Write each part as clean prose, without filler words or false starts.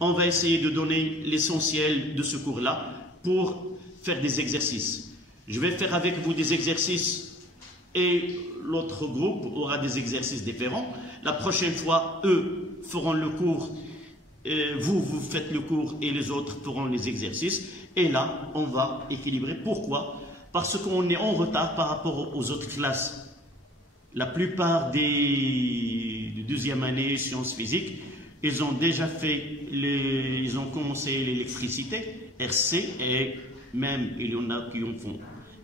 on va essayer de donner l'essentiel de ce cours-là pour faire des exercices. Je vais faire avec vous des exercices et l'autre groupe aura des exercices différents. La prochaine fois, eux feront le cours, vous faites le cours et les autres feront les exercices. Et là, on va équilibrer. Pourquoi? Parce qu'on est en retard par rapport aux autres classes. La plupart des deuxième année sciences physiques, ils ont déjà fait, ils ont commencé l'électricité, RC, et même il y en a qui en font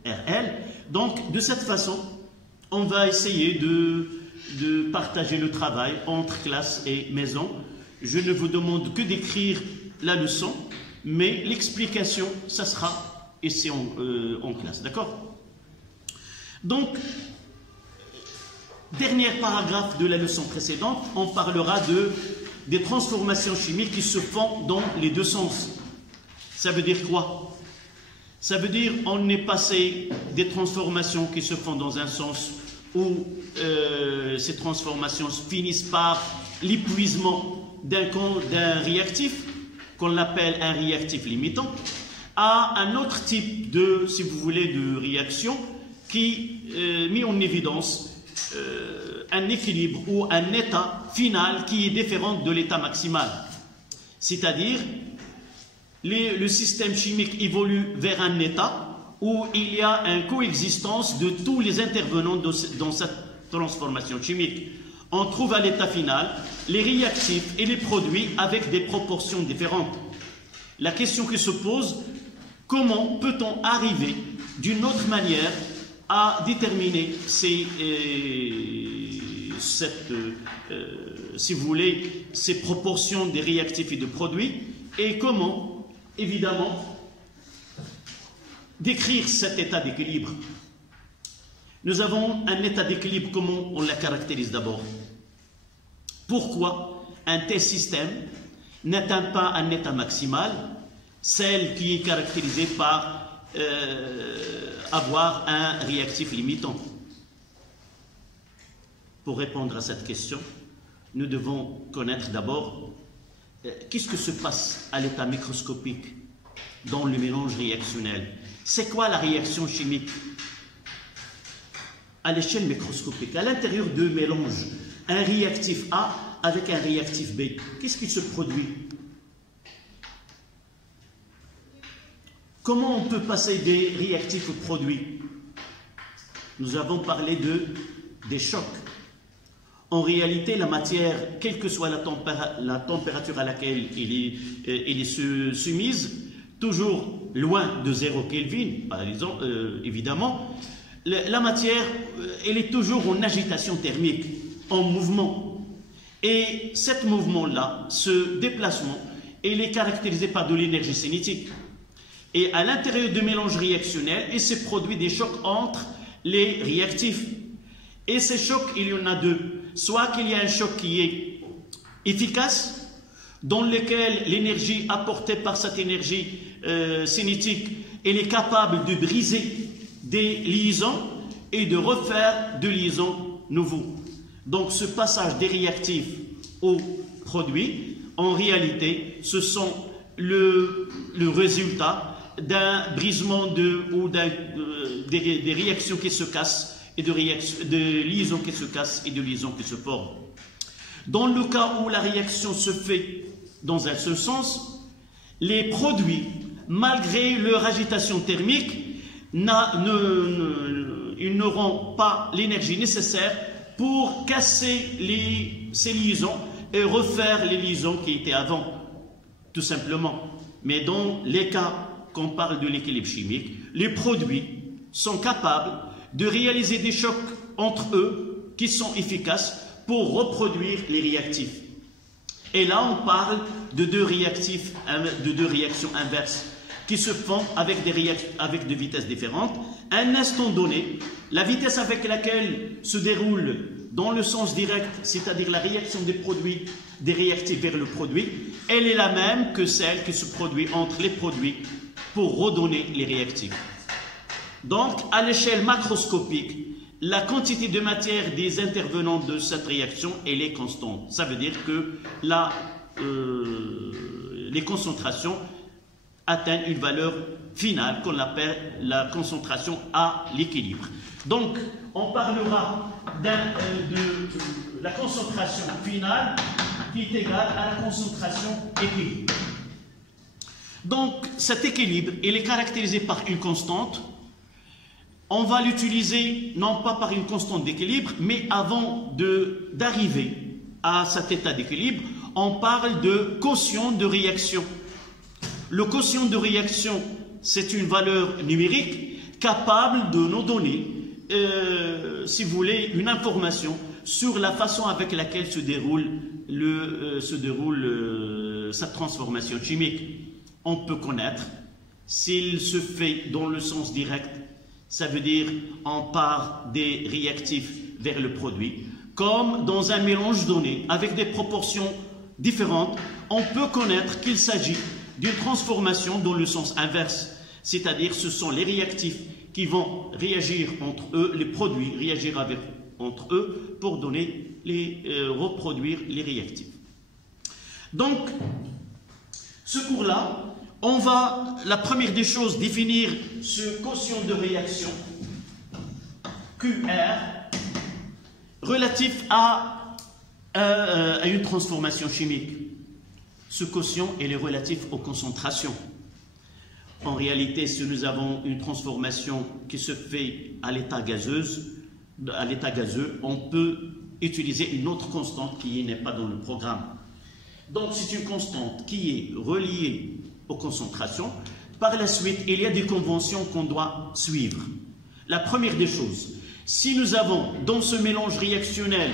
RL. Donc, de cette façon, on va essayer de partager le travail entre classe et maison. Je ne vous demande que d'écrire la leçon, mais l'explication, ça sera ici en classe, d'accord? Donc, dernier paragraphe de la leçon précédente, on parlera des transformations chimiques qui se font dans les deux sens. Ça veut dire quoi? Ça veut dire on est passé des transformations qui se font dans un sens où ces transformations finissent par l'épuisement d'un réactif, qu'on appelle un réactif limitant, à un autre type de, si vous voulez, de réaction qui met en évidence un équilibre ou un état final qui est différent de l'état maximal. C'est-à-dire, le système chimique évolue vers un état où il y a une coexistence de tous les intervenants dans cette transformation chimique. On trouve à l'état final les réactifs et les produits avec des proportions différentes. La question qui se pose, comment peut-on arriver d'une autre manière à déterminer si vous voulez, ces proportions des réactifs et de produits, et comment, évidemment, décrire cet état d'équilibre. Nous avons un état d'équilibre, comment on la caractérise d'abord? Pourquoi un tel système n'atteint pas un état maximal, celle qui est caractérisée par avoir un réactif limitant? Pour répondre à cette question, nous devons connaître d'abord qu'est-ce que se passe à l'état microscopique dans le mélange réactionnel. C'est quoi la réaction chimique? À l'échelle microscopique, à l'intérieur de mélange, un réactif A avec un réactif B, qu'est-ce qui se produit? Comment on peut passer des réactifs aux produits? Nous avons parlé des chocs. En réalité, la matière, quelle que soit la température à laquelle elle est soumise, toujours loin de 0 Kelvin, par exemple, évidemment, la matière, elle est toujours en agitation thermique, en mouvement. Et ce mouvement-là, ce déplacement, il est caractérisé par de l'énergie cinétique. Et à l'intérieur du mélange réactionnel, il se produit des chocs entre les réactifs. Et ces chocs, il y en a deux. Soit qu'il y a un choc qui est efficace, dans lequel l'énergie apportée par cette énergie cinétique, elle est capable de briser des liaisons et de refaire des liaisons nouveaux. Donc ce passage des réactifs aux produits, en réalité, ce sont le résultat d'un brisement ou des réactions qui se cassent et de liaisons qui se cassent et de liaisons qui se forment. Dans le cas où la réaction se fait dans un seul sens, les produits, malgré leur agitation thermique, ils n'auront pas l'énergie nécessaire pour casser ces liaisons et refaire les liaisons qui étaient avant, tout simplement. Mais dans les cas qu'on parle de l'équilibre chimique, les produits sont capables de réaliser des chocs entre eux qui sont efficaces pour reproduire les réactifs. Et là, on parle de deux réactions inverses qui se font avec des vitesses différentes. À un instant donné, la vitesse avec laquelle se déroule dans le sens direct, c'est-à-dire la réaction des produits, des réactifs vers le produit, elle est la même que celle qui se produit entre les produits pour redonner les réactifs. Donc, à l'échelle macroscopique, la quantité de matière des intervenants de cette réaction, elle est constante. Ça veut dire que les concentrations atteignent une valeur finale qu'on appelle la concentration à l'équilibre. Donc, on parlera de la concentration finale qui est égale à la concentration équilibre. Donc, cet équilibre, il est caractérisé par une constante. On va l'utiliser non pas par une constante d'équilibre, mais avant d'arriver à cet état d'équilibre, on parle de quotient de réaction. Le quotient de réaction, c'est une valeur numérique capable de nous donner, si vous voulez, une information sur la façon avec laquelle se déroule cette transformation chimique. On peut connaître s'il se fait dans le sens direct, ça veut dire on part des réactifs vers le produit, comme dans un mélange donné avec des proportions différentes, on peut connaître qu'il s'agit d'une transformation dans le sens inverse, c'est-à-dire ce sont les réactifs qui vont réagir entre eux, les produits réagir entre eux pour reproduire les réactifs. Donc, ce cours-là, on va, la première des choses, définir ce quotient de réaction QR relatif à une transformation chimique. Ce quotient est relatif aux concentrations. En réalité, si nous avons une transformation qui se fait à l'état gazeux, on peut utiliser une autre constante qui n'est pas dans le programme. Donc, c'est une constante qui est reliée aux concentrations. Par la suite, il y a des conventions qu'on doit suivre. La première des choses, si nous avons dans ce mélange réactionnel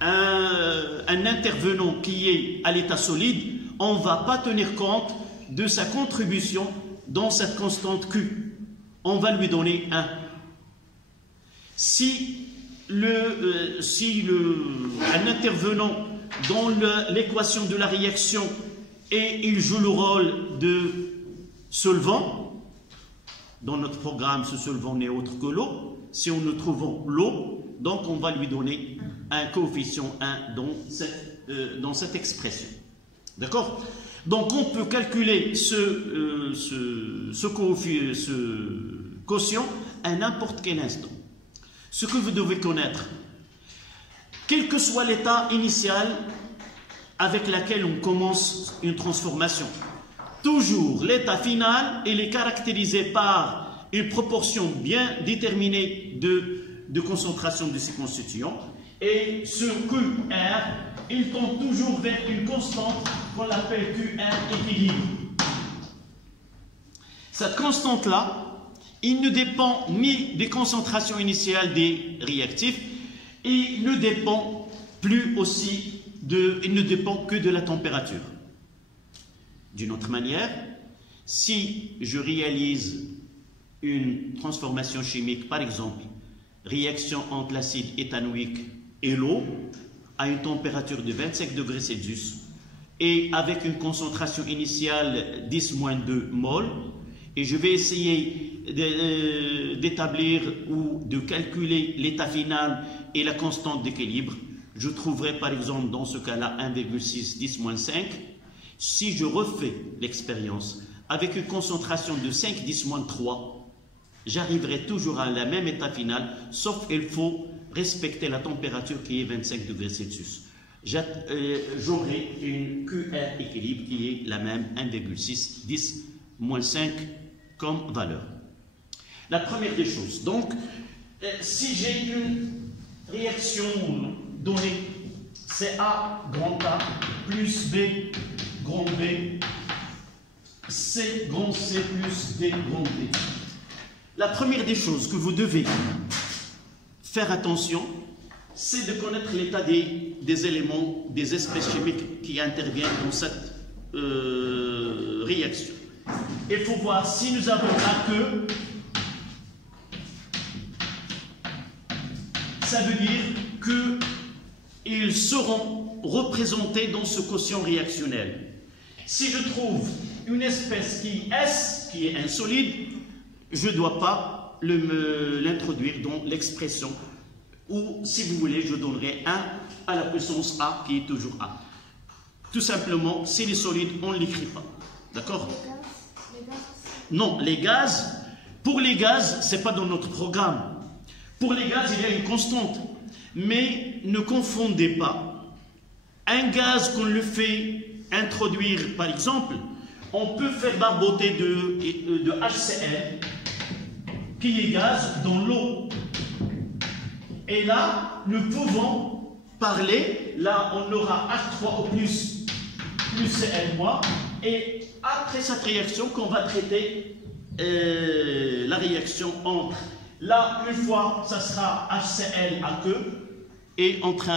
un intervenant qui est à l'état solide, on ne va pas tenir compte de sa contribution dans cette constante Q. On va lui donner 1. Si un intervenant dans l'équation de la réaction et il joue le rôle de solvant, dans notre programme, ce solvant n'est autre que l'eau. Si nous trouvons l'eau, donc on va lui donner un coefficient 1 dans cette expression. D'accord? Donc on peut calculer ce quotient à n'importe quel instant. Ce que vous devez connaître, quel que soit l'état initial avec lequel on commence une transformation, toujours l'état final, il est caractérisé par une proportion bien déterminée de concentration de ces constituants. Et ce QR, il tend toujours vers une constante qu'on appelle QR équilibre. Cette constante-là, il ne dépend ni des concentrations initiales des réactifs, et il ne dépend que de la température. D'une autre manière, si je réalise une transformation chimique, par exemple, réaction entre l'acide éthanoïque et l'eau, à une température de 25 degrés Celsius, et avec une concentration initiale 10-2 mol, et je vais essayer d'établir ou de calculer l'état final et la constante d'équilibre, je trouverai par exemple dans ce cas-là 1,6 10-5. Si je refais l'expérience avec une concentration de 5 10-3, j'arriverai toujours à la même état final, sauf qu'il faut respecter la température qui est 25 degrés Celsius. J'aurai une QR équilibre qui est la même 1,6 10-5 comme valeur. La première des choses, donc, si j'ai une réaction donnée, c'est A grand A plus B grand B, C grand C plus D grand D. La première des choses que vous devez faire attention, c'est de connaître l'état des éléments, des espèces chimiques qui interviennent dans cette réaction. Il faut voir si nous avons un que, ça veut dire qu'ils seront représentés dans ce quotient réactionnel. Si je trouve une espèce qui est S, qui est insolide, je ne dois pas l'introduire dans l'expression, ou si vous voulez, je donnerai 1 à la puissance A qui est toujours A. Tout simplement, s'il est solide, on ne l'écrit pas. D'accord? Non, les gaz, pour les gaz, ce n'est pas dans notre programme. Pour les gaz, il y a une constante. Mais ne confondez pas un gaz qu'on le fait introduire, par exemple, on peut faire barboter de HCl, qui est gaz, dans l'eau. Et là, nous pouvons parler, là on aura H3O plus Cl-, et après cette réaction qu'on va traiter la réaction entre, là une fois ça sera HCl à queue, et entre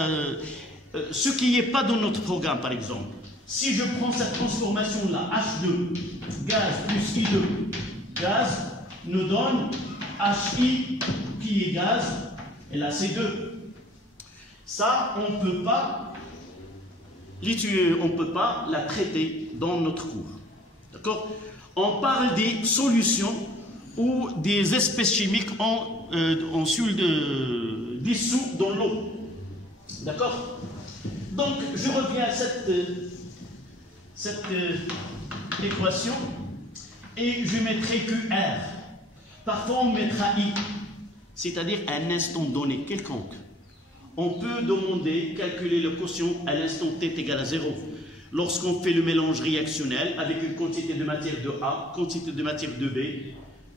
ce qui n'est pas dans notre programme par exemple. Si je prends cette transformation-là, H2, gaz plus I2, gaz, nous donne HI qui est gaz, et là c'est 2. Ça, on ne peut pas la traiter dans notre cours. D'accord? On parle des solutions ou des espèces chimiques dissous dans l'eau. D'accord? Donc, je reviens à cette équation et je mettrai QR. Parfois, on mettra I, c'est-à-dire à un instant donné, quelconque. On peut demander, calculer le quotient à l'instant t est égal à 0. Lorsqu'on fait le mélange réactionnel avec une quantité de matière de A, quantité de matière de B,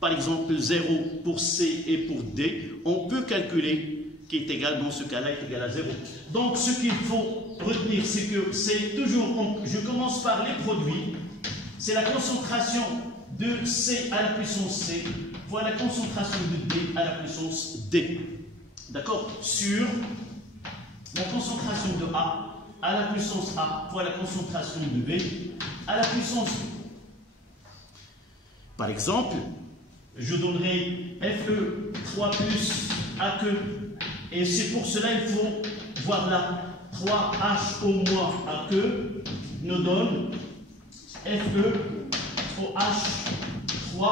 par exemple 0 pour C et pour D, on peut calculer qui est égal, dans ce cas-là, est égal à 0. Donc, ce qu'il faut retenir, c'est que c'est toujours, je commence par les produits, c'est la concentration de C à la puissance C, fois la concentration de D à la puissance D. D'accord? Sur la concentration de A à la puissance A, fois la concentration de B à la puissance B. Par exemple, je donnerai Fe 3 plus AQ, et c'est pour cela qu'il faut voir là 3H au moins AQ nous donne FeOH3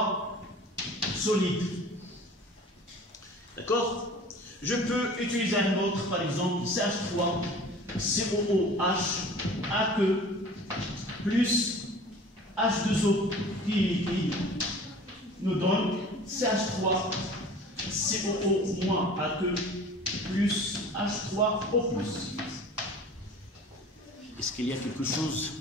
solide. D'accord? Je peux utiliser un autre, par exemple CH3 COOH AQ plus H2O qui nous donne CH3 COO moins AQ plus H3O plus. Est-ce qu'il y a quelque chose?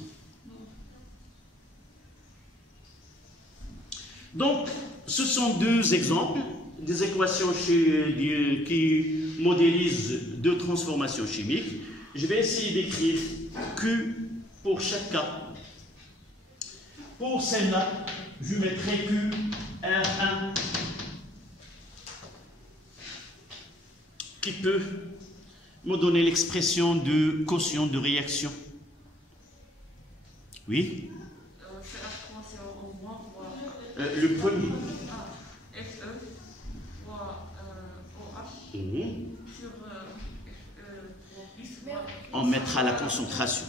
Donc, ce sont deux exemples des équations qui modélisent deux transformations chimiques. Je vais essayer d'écrire Q pour chaque cas. Pour celle-là, je mettrai Q R1 qui peut me donner l'expression de quotient de réaction. Oui? Le premier. Fe fois OH sur on mettra la concentration.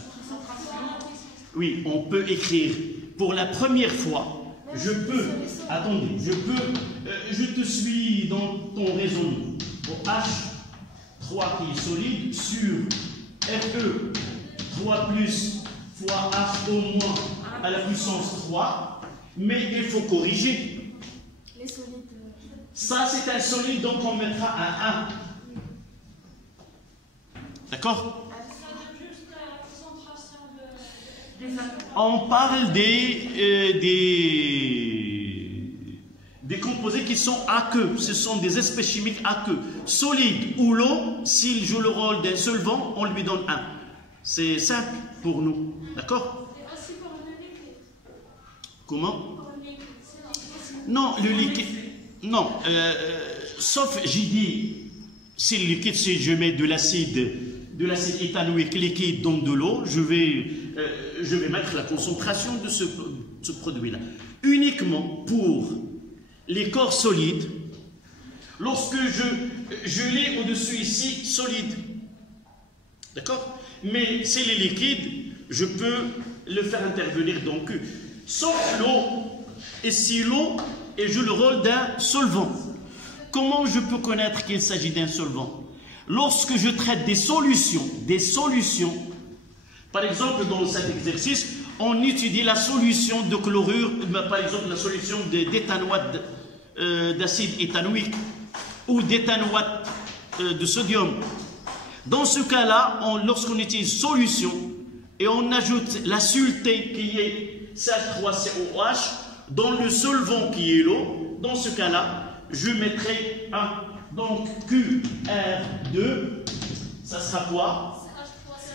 Oui, on peut écrire pour la première fois. Je peux, attendez, je te suis dans ton raisonnement. H3 qui est solide sur Fe 3 plus fois H au moins à la puissance 3, mais il faut corriger. Les solides. Ça, c'est un solide, donc on mettra un 1. D'accord? On parle des composés qui sont aqueux. Ce sont des espèces chimiques aqueux. Solide ou l'eau, s'il joue le rôle d'un solvant, on lui donne 1. C'est simple pour nous. D'accord? Et aussi pour le liquide. Comment? Pour le liquide. Non, le liquide. Non, sauf, j'ai dit, si le liquide, si je mets de l'acide éthanoïque liquide dans de l'eau, je vais mettre la concentration de ce produit-là. Uniquement pour les corps solides, lorsque je l'ai au-dessus ici, solide. D'accord? Mais si les liquides, je peux le faire intervenir dans Q. Sauf l'eau. Et si l'eau joue le rôle d'un solvant. Comment je peux connaître qu'il s'agit d'un solvant? Lorsque je traite des solutions, Par exemple, dans cet exercice, on étudie la solution de chlorure, par exemple la solution d'éthanoate d'acide éthanoïque ou d'éthanoate de sodium. Dans ce cas-là, lorsqu'on utilise solution et on ajoute la saleté qui est CH3COH dans le solvant qui est l'eau, dans ce cas-là, je mettrai donc QR2, ça sera quoi?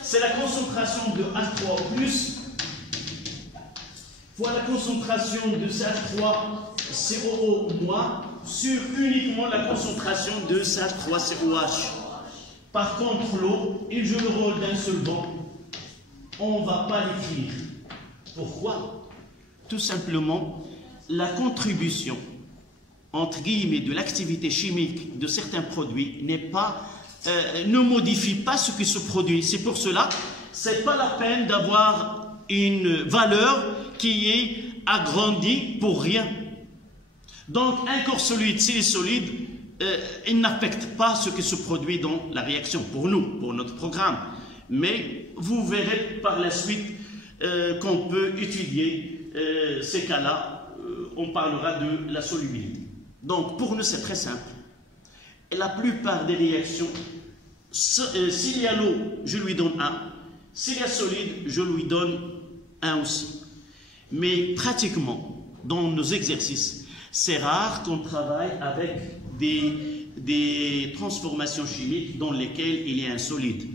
C'est la concentration de H3O+, fois la concentration de CH3COO- sur uniquement la concentration de CH3COH. Par contre, l'eau, il joue le rôle d'un solvant. On ne va pas l'écrire. Pourquoi? Tout simplement, la contribution, entre guillemets, de l'activité chimique de certains produits ne modifie pas ce qui se produit. C'est pour cela, ce n'est pas la peine d'avoir une valeur qui est agrandie pour rien. Donc, un corps solide, s'il est solide, il n'affecte pas ce qui se produit dans la réaction, pour nous, pour notre programme. Mais vous verrez par la suite qu'on peut étudier ces cas-là. On parlera de la solubilité. Donc, pour nous, c'est très simple. Et la plupart des réactions, s'il y a l'eau, je lui donne 1. S'il y a solide, je lui donne 1 aussi. Mais pratiquement, dans nos exercices, c'est rare qu'on travaille avec des transformations chimiques dans lesquelles il y a un solide.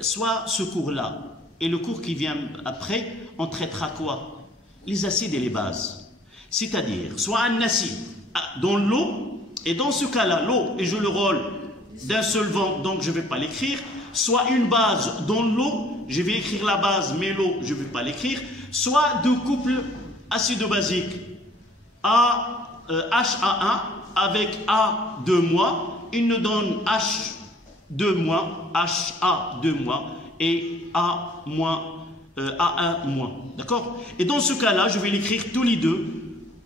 Soit ce cours-là et le cours qui vient après, on traitera quoi? Les acides et les bases. C'est-à-dire, soit un acide dans l'eau, et dans ce cas-là, l'eau, et joue le rôle d'un solvant, donc je ne vais pas l'écrire, soit une base dans l'eau, je vais écrire la base, mais l'eau, je ne vais pas l'écrire, soit deux couples acido-basiques, HA1 avec A2-, il nous donne H2-, HA2- et A-, d'accord? Et dans ce cas-là, je vais l'écrire tous les deux.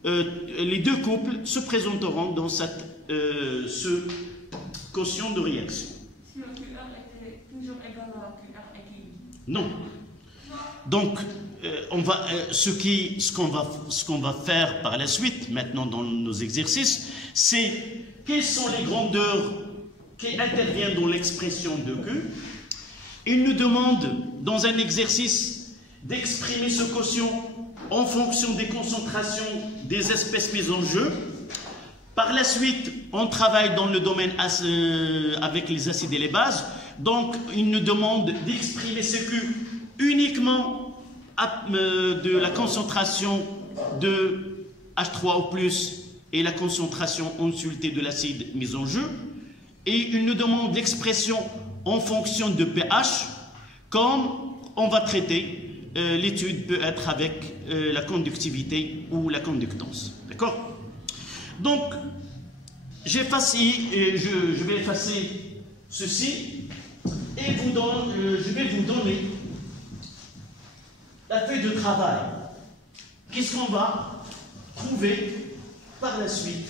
Les deux couples se présenteront dans ce quotient de réaction. Si le QR était toujours égal à QR équilibre. Non. Donc, ce qu'on va faire par la suite, maintenant dans nos exercices, c'est quelles sont les grandeurs qui interviennent dans l'expression de Q. Il nous demande, dans un exercice, d'exprimer ce quotient en fonction des concentrations des espèces mises en jeu. Par la suite, on travaille dans le domaine avec les acides et les bases. Donc, il nous demande d'exprimer ce Q uniquement de la concentration de H3O+, et la concentration en saleté de l'acide mise en jeu. Et il nous demande l'expression en fonction de pH, comme on va traiter. L'étude peut être avec la conductivité ou la conductance. D'accord? Donc, je vais effacer ceci et je vais vous donner la feuille de travail. Qu'est-ce qu'on va trouver par la suite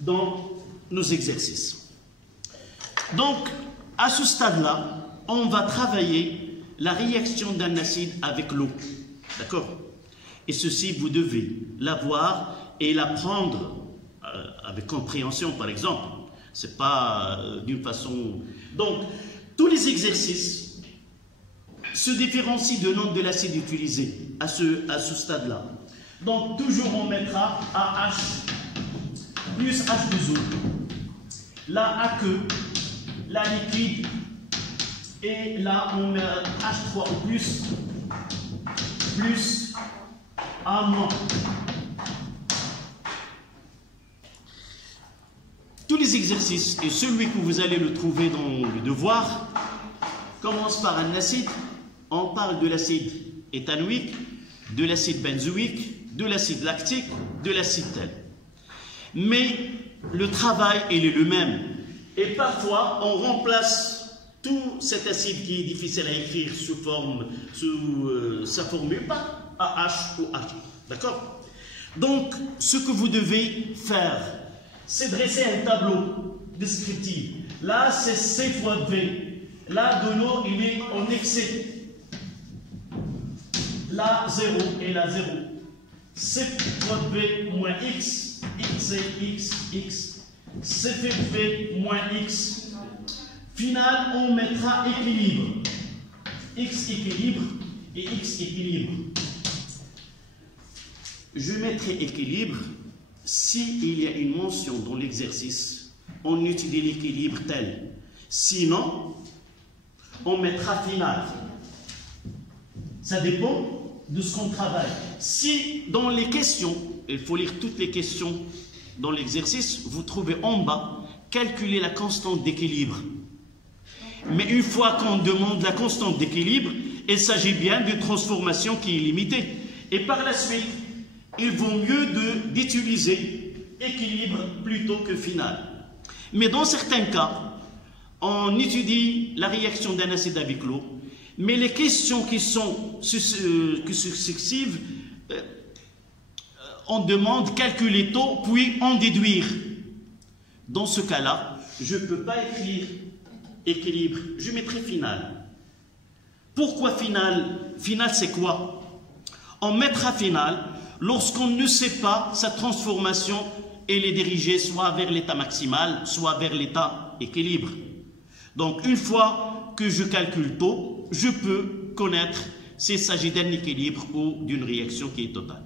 dans nos exercices? Donc, à ce stade-là, on va travailler la réaction d'un acide avec l'eau. D'accord? Et ceci, vous devez l'avoir et l'apprendre avec compréhension, par exemple. Ce n'est pas d'une façon... Donc, tous les exercices se différencient du nom de l'acide utilisé à ce stade-là. Donc, toujours on mettra AH plus H2O. La aqueux, la liquide, et là on met H3O+, plus A-. Tous les exercices, et celui que vous allez le trouver dans le devoir, commencent par un acide. On parle de l'acide éthanoïque, de l'acide benzoïque, de l'acide lactique, de l'acide tel. Mais le travail, il est le même. Et parfois, on remplace tout cet acide qui est difficile à écrire sous sa formule par AH ou H. D'accord? Donc, ce que vous devez faire, c'est dresser un tableau descriptif. Là, c'est C fois V. Là, de l'eau, il est en excès. la 0 et la 0. C fois B moins X, X et X, X. C fait B moins X. Final, on mettra équilibre. X équilibre et X équilibre. Je mettrai équilibre s'il y a une mention dans l'exercice. On utilise l'équilibre tel. Sinon, on mettra final. Ça dépend de ce qu'on travaille. Si dans les questions, il faut lire toutes les questions dans l'exercice, vous trouvez en bas, calculer la constante d'équilibre. Mais une fois qu'on demande la constante d'équilibre, il s'agit bien d'une transformation qui est limitée. Et par la suite, il vaut mieux d'utiliser équilibre plutôt que final. Mais dans certains cas, on étudie la réaction d'un acide avec l'eau, mais les questions qui sont successives, on demande calculer taux, puis en déduire. Dans ce cas-là, je ne peux pas écrire équilibre, je mettrai final. Pourquoi final? Final, c'est quoi? On mettra final lorsqu'on ne sait pas sa transformation, elle est dirigée soit vers l'état maximal, soit vers l'état équilibre. Donc, une fois que je calcule taux, je peux connaître s'il s'agit d'un équilibre ou d'une réaction qui est totale.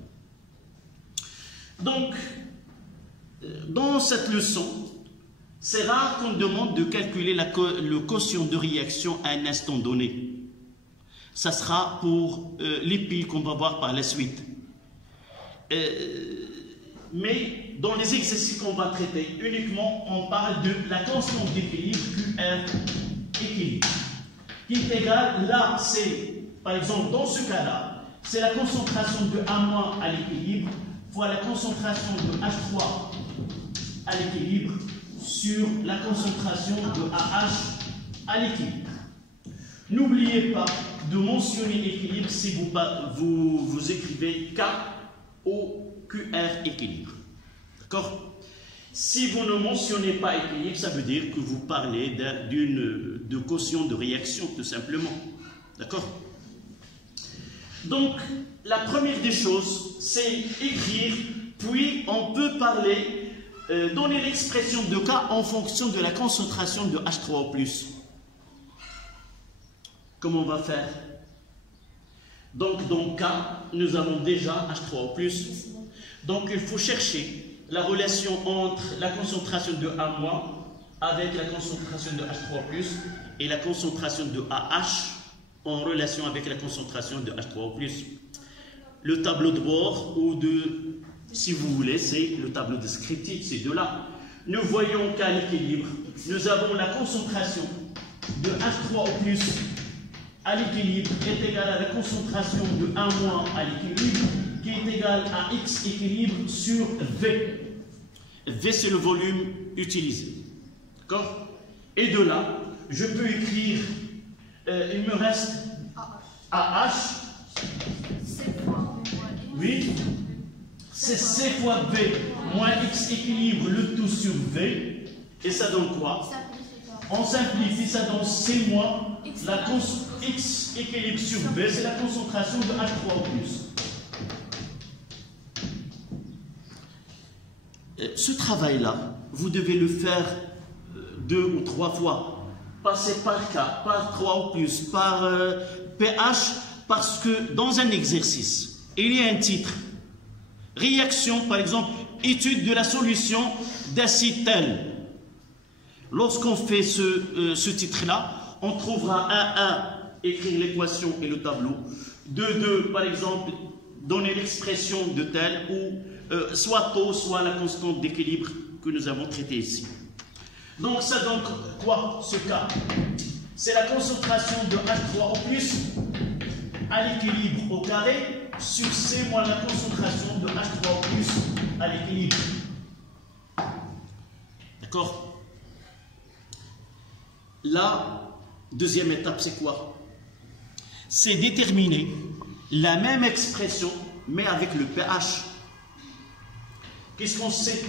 Donc, dans cette leçon, c'est rare qu'on demande de calculer le quotient de réaction à un instant donné. Ça sera pour les piles qu'on va voir par la suite. Mais dans les exercices qu'on va traiter, uniquement on parle de la constante d'équilibre QR équilibre, qui est égale, là c'est, par exemple dans ce cas-là, c'est la concentration de A- à l'équilibre fois la concentration de H3 à l'équilibre sur la concentration de AH à l'équilibre. N'oubliez pas de mentionner équilibre si vous écrivez K au QR équilibre. D'accord? Si vous ne mentionnez pas équilibre, ça veut dire que vous parlez de quotient de réaction, tout simplement. D'accord? Donc, la première des choses, c'est écrire, puis on peut parler, donner l'expression de K en fonction de la concentration de H3O+. Comment on va faire? Donc, dans K, nous avons déjà H3O+. Donc, il faut chercher la relation entre la concentration de A- avec la concentration de H3O+, et la concentration de AH en relation avec la concentration de H3O+. Le tableau de bord, ou si vous voulez, c'est le tableau descriptif, ces deux-là. Nous voyons qu'à l'équilibre, nous avons la concentration de H3O+, à l'équilibre est égale à la concentration de A- à l'équilibre, qui est égale à X équilibre sur V. V, c'est le volume utilisé. D'accord? Et de là, je peux écrire, il me reste AH. Oui, c'est C fois V moins X équilibre, le tout sur V. Et ça donne quoi? On simplifie, ça donne C moins la X équilibre sur V, c'est la concentration de H3O+. Ce travail-là, vous devez le faire 2 ou 3 fois. Passer par K, par 3O+, par pH, parce que dans un exercice, il y a un titre. Réaction, par exemple, étude de la solution d'acide tel. Lorsqu'on fait ce titre-là, on trouvera 1, écrire l'équation et le tableau. 2, par exemple, donner l'expression de tel, ou soit taux, soit la constante d'équilibre que nous avons traité ici. Donc ça donne quoi, ce cas? C'est la concentration de H3O+, à l'équilibre au carré, sur C moins la concentration de H3O+, à l'équilibre. D'accord? La deuxième étape, c'est quoi? C'est déterminer la même expression, mais avec le pH. Qu'est-ce qu'on sait?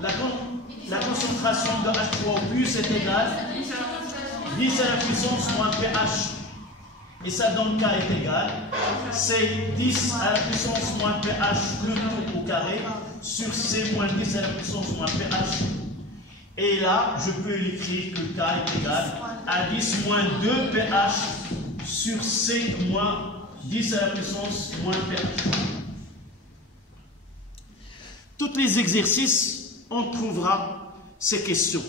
La concentration de H3O+ est égale 10 à la puissance moins pH. Et ça donne K est égal, c'est 10 à la puissance moins pH le tout au carré sur C moins 10 à la puissance moins pH. Et là, je peux l'écrire que K est égal à 10 moins 2 pH sur C moins 10 à la puissance moins pH. Tous les exercices, on trouvera ces questions.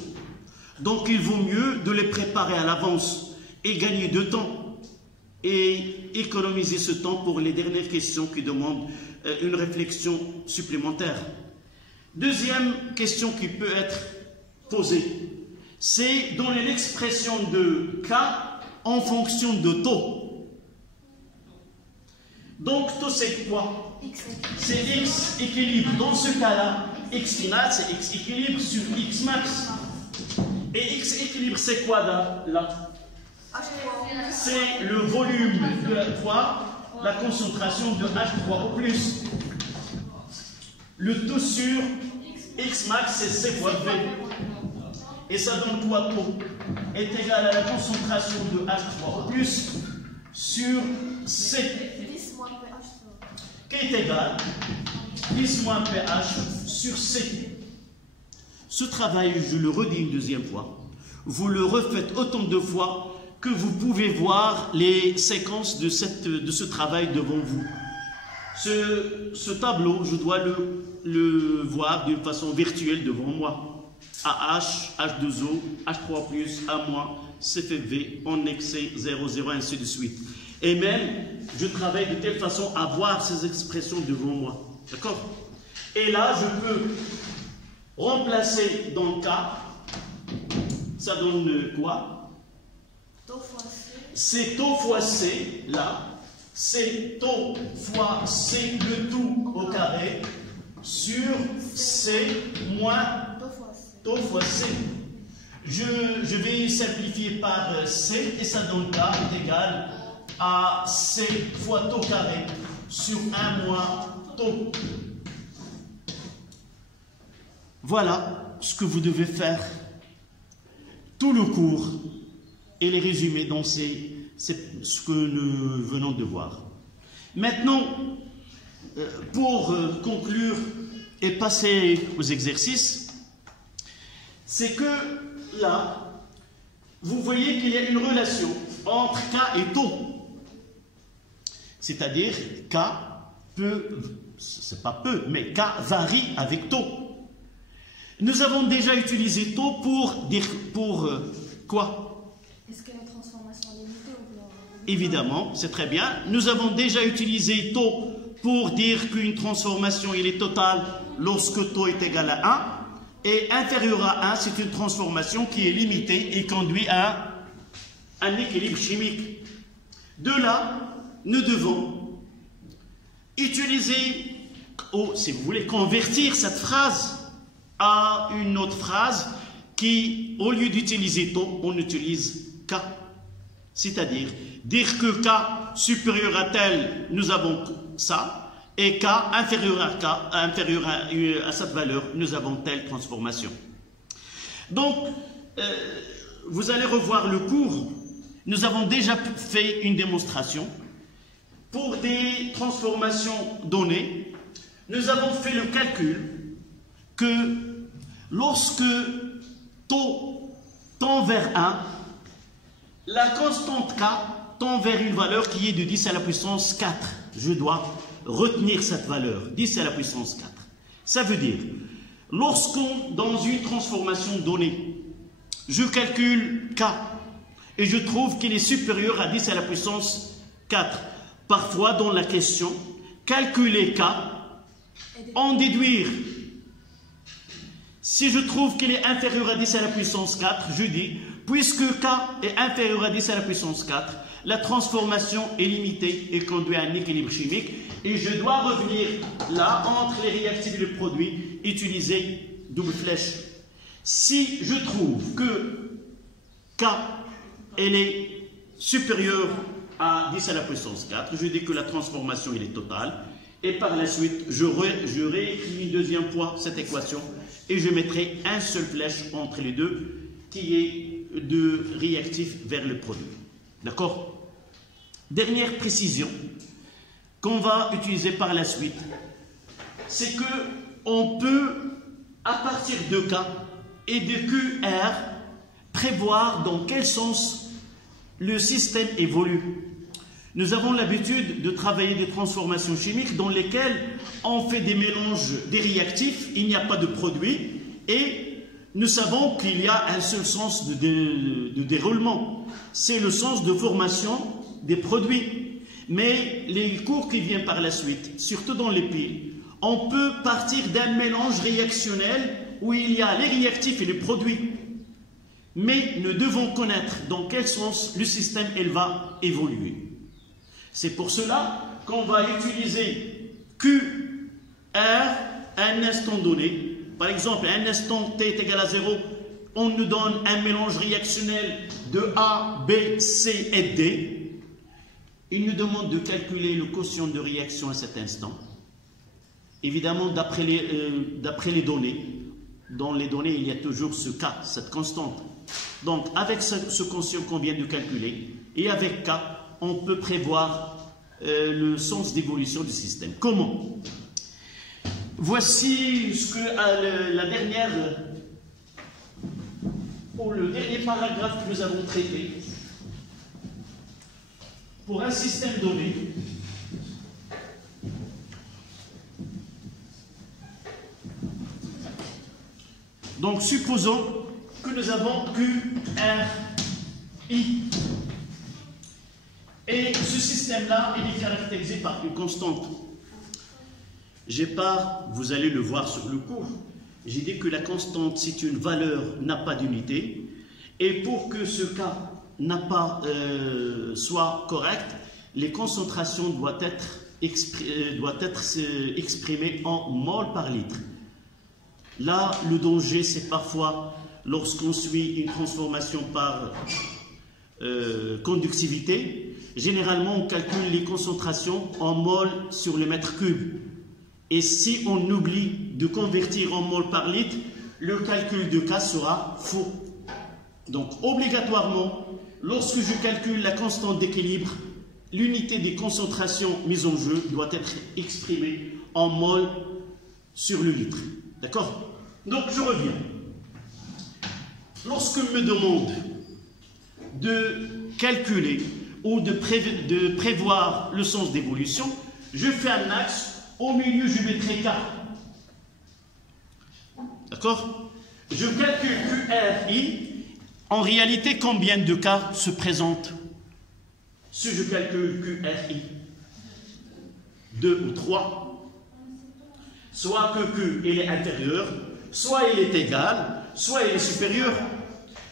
Donc, il vaut mieux de les préparer à l'avance et gagner de temps et économiser ce temps pour les dernières questions qui demandent une réflexion supplémentaire. Deuxième question qui peut être posée, c'est donner l'expression de K en fonction de taux. Donc, taux c'est quoi? C'est X équilibre. Dans ce cas-là, X final, c'est X équilibre sur X max. Et X équilibre, c'est quoi là? C'est le volume de la concentration de H3 au plus. Le taux sur X max, c'est C fois V. Et ça donne quoi? Taux est égal à la concentration de H3 au plus sur C. 10 moins pH. Qui est égal 10 moins pH sur C. Ce travail, je le redis une deuxième fois, vous le refaites autant de fois que vous pouvez voir les séquences de ce travail devant vous. Ce tableau, je dois le voir d'une façon virtuelle devant moi. AH, H2O, H3+, A-, CFV, en excès 0, 0, ainsi de suite. Et même, je travaille de telle façon à voir ces expressions devant moi. D'accord? Et là, je peux remplacer dans le cas, ça donne quoi? C'est taux fois C, là, c'est taux fois C le tout au carré sur C moins taux fois C. Je vais simplifier par C et ça donne K est égal à C fois taux carré sur 1 moins taux. Voilà ce que vous devez faire tout le cours et les résumés dans ce que nous venons de voir. Maintenant, pour conclure et passer aux exercices, c'est que là, vous voyez qu'il y a une relation entre K et taux. C'est-à-dire, K peut, c'est pas peu, mais K varie avec taux. Nous avons déjà utilisé taux pour dire, quoi? Est-ce que la transformation est limitée ou non? Évidemment, c'est très bien. Nous avons déjà utilisé taux pour dire qu'une transformation il est totale lorsque taux est égal à 1 et inférieur à 1, c'est une transformation qui est limitée et conduit à un équilibre chimique. De là, nous devons utiliser, ou si vous voulez, convertir cette phrase à une autre phrase qui, au lieu d'utiliser taux, on utilise K. C'est-à-dire, dire que K supérieur à tel, nous avons ça, et K inférieur à K, inférieur à cette valeur, nous avons telle transformation. Donc, vous allez revoir le cours. Nous avons déjà fait une démonstration. Pour des transformations données, nous avons fait le calcul que lorsque taux tend vers 1, la constante K tend vers une valeur qui est de 10 à la puissance 4. Je dois retenir cette valeur, 10 à la puissance 4. Ça veut dire, lorsqu'on, dans une transformation donnée, je calcule K et je trouve qu'il est supérieur à 10 à la puissance 4. Parfois, dans la question, calculer K, en déduire. Si je trouve qu'il est inférieur à 10 à la puissance 4, je dis, puisque K est inférieur à 10 à la puissance 4, la transformation est limitée et conduit à un équilibre chimique. Et je dois revenir là, entre les réactifs et le produit, utiliser double flèche. Si je trouve que K elle est supérieure à 10 à la puissance 4, je dis que la transformation elle est totale. Et par la suite, je réécris une deuxième fois cette équation et je mettrai un seul flèche entre les deux qui est de réactif vers le produit. D'accord? Dernière précision qu'on va utiliser par la suite, c'est que on peut, à partir de K et de QR, prévoir dans quel sens le système évolue. Nous avons l'habitude de travailler des transformations chimiques dans lesquelles on fait des mélanges des réactifs, il n'y a pas de produit, et nous savons qu'il y a un seul sens de déroulement, c'est le sens de formation des produits. Mais les cours qui viennent par la suite, surtout dans les piles, on peut partir d'un mélange réactionnel où il y a les réactifs et les produits. Mais nous devons connaître dans quel sens le système va évoluer. C'est pour cela qu'on va utiliser QR à un instant donné. Par exemple, à un instant t est égal à 0, on nous donne un mélange réactionnel de A, B, C et D. Il nous demande de calculer le quotient de réaction à cet instant. Évidemment, d'après les données, dans les données, il y a toujours ce K, cette constante. Donc, avec ce quotient qu'on vient de calculer, et avec K, on peut prévoir le sens d'évolution du système. Comment? Voici ce que le dernier paragraphe que nous avons traité. Pour un système donné, donc supposons que nous avons QRI. Et ce système-là, il est caractérisé par une constante. J'ai pas, vous allez le voir sur le cours, j'ai dit que la constante, c'est une valeur, n'a pas d'unité. Et pour que ce cas soit correct, les concentrations doivent être exprimées en mol par litre. Là, le danger, c'est parfois lorsqu'on suit une transformation par conductivité. Généralement, on calcule les concentrations en mol sur le mètre cube. Et si on oublie de convertir en mol par litre, le calcul de K sera faux. Donc, obligatoirement, lorsque je calcule la constante d'équilibre, l'unité des concentrations mise en jeu doit être exprimée en mol sur le litre. D'accord? Donc, je reviens. Lorsqu'on me demande de calculer ou de prévoir le sens d'évolution, je fais un axe, au milieu je mettrai K. D'accord? Je calcule QRI, en réalité combien de K se présentent si je calcule QRI? 2 ou 3. Soit que Q il est inférieur, soit il est égal, soit il est supérieur.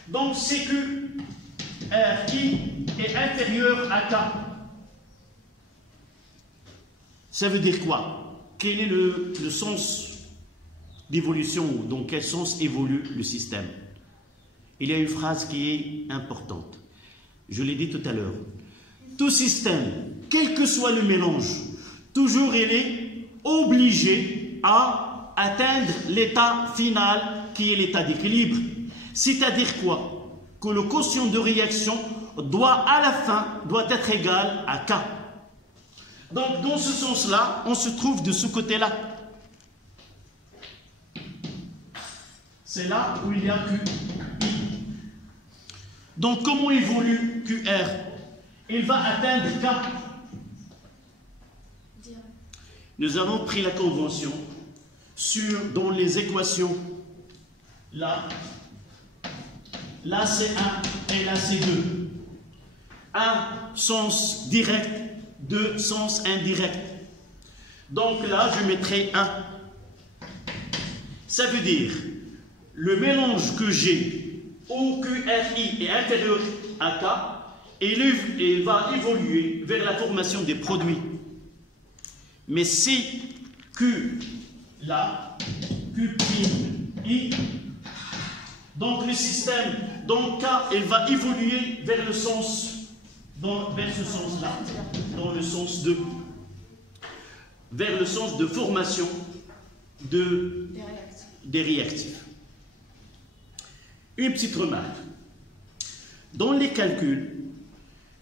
Donc c'est que RI est inférieur à K. Ça veut dire quoi? Quel est le sens d'évolution? Dans quel sens évolue le système? Il y a une phrase qui est importante. Je l'ai dit tout à l'heure. Tout système, quel que soit le mélange, toujours il est obligé à atteindre l'état final qui est l'état d'équilibre. C'est-à-dire quoi? Que le quotient de réaction doit à la fin être égal à K. Donc dans ce sens-là, on se trouve de ce côté-là. C'est là où il y a QI. Donc comment évolue QR? Il va atteindre K. Nous avons pris la convention dans les équations. Là c'est 1 et là c'est 2. 1 sens direct, 2 sens indirect. Donc là je mettrai 1. Ça veut dire le mélange que j'ai au QRI est inférieur à K, et il va évoluer vers la formation des produits. Mais si Q là, Q I, donc le système, dans K, il va évoluer vers le sens, vers ce sens-là, dans le sens de, vers le sens de formation des réactifs. Une petite remarque. Dans les calculs,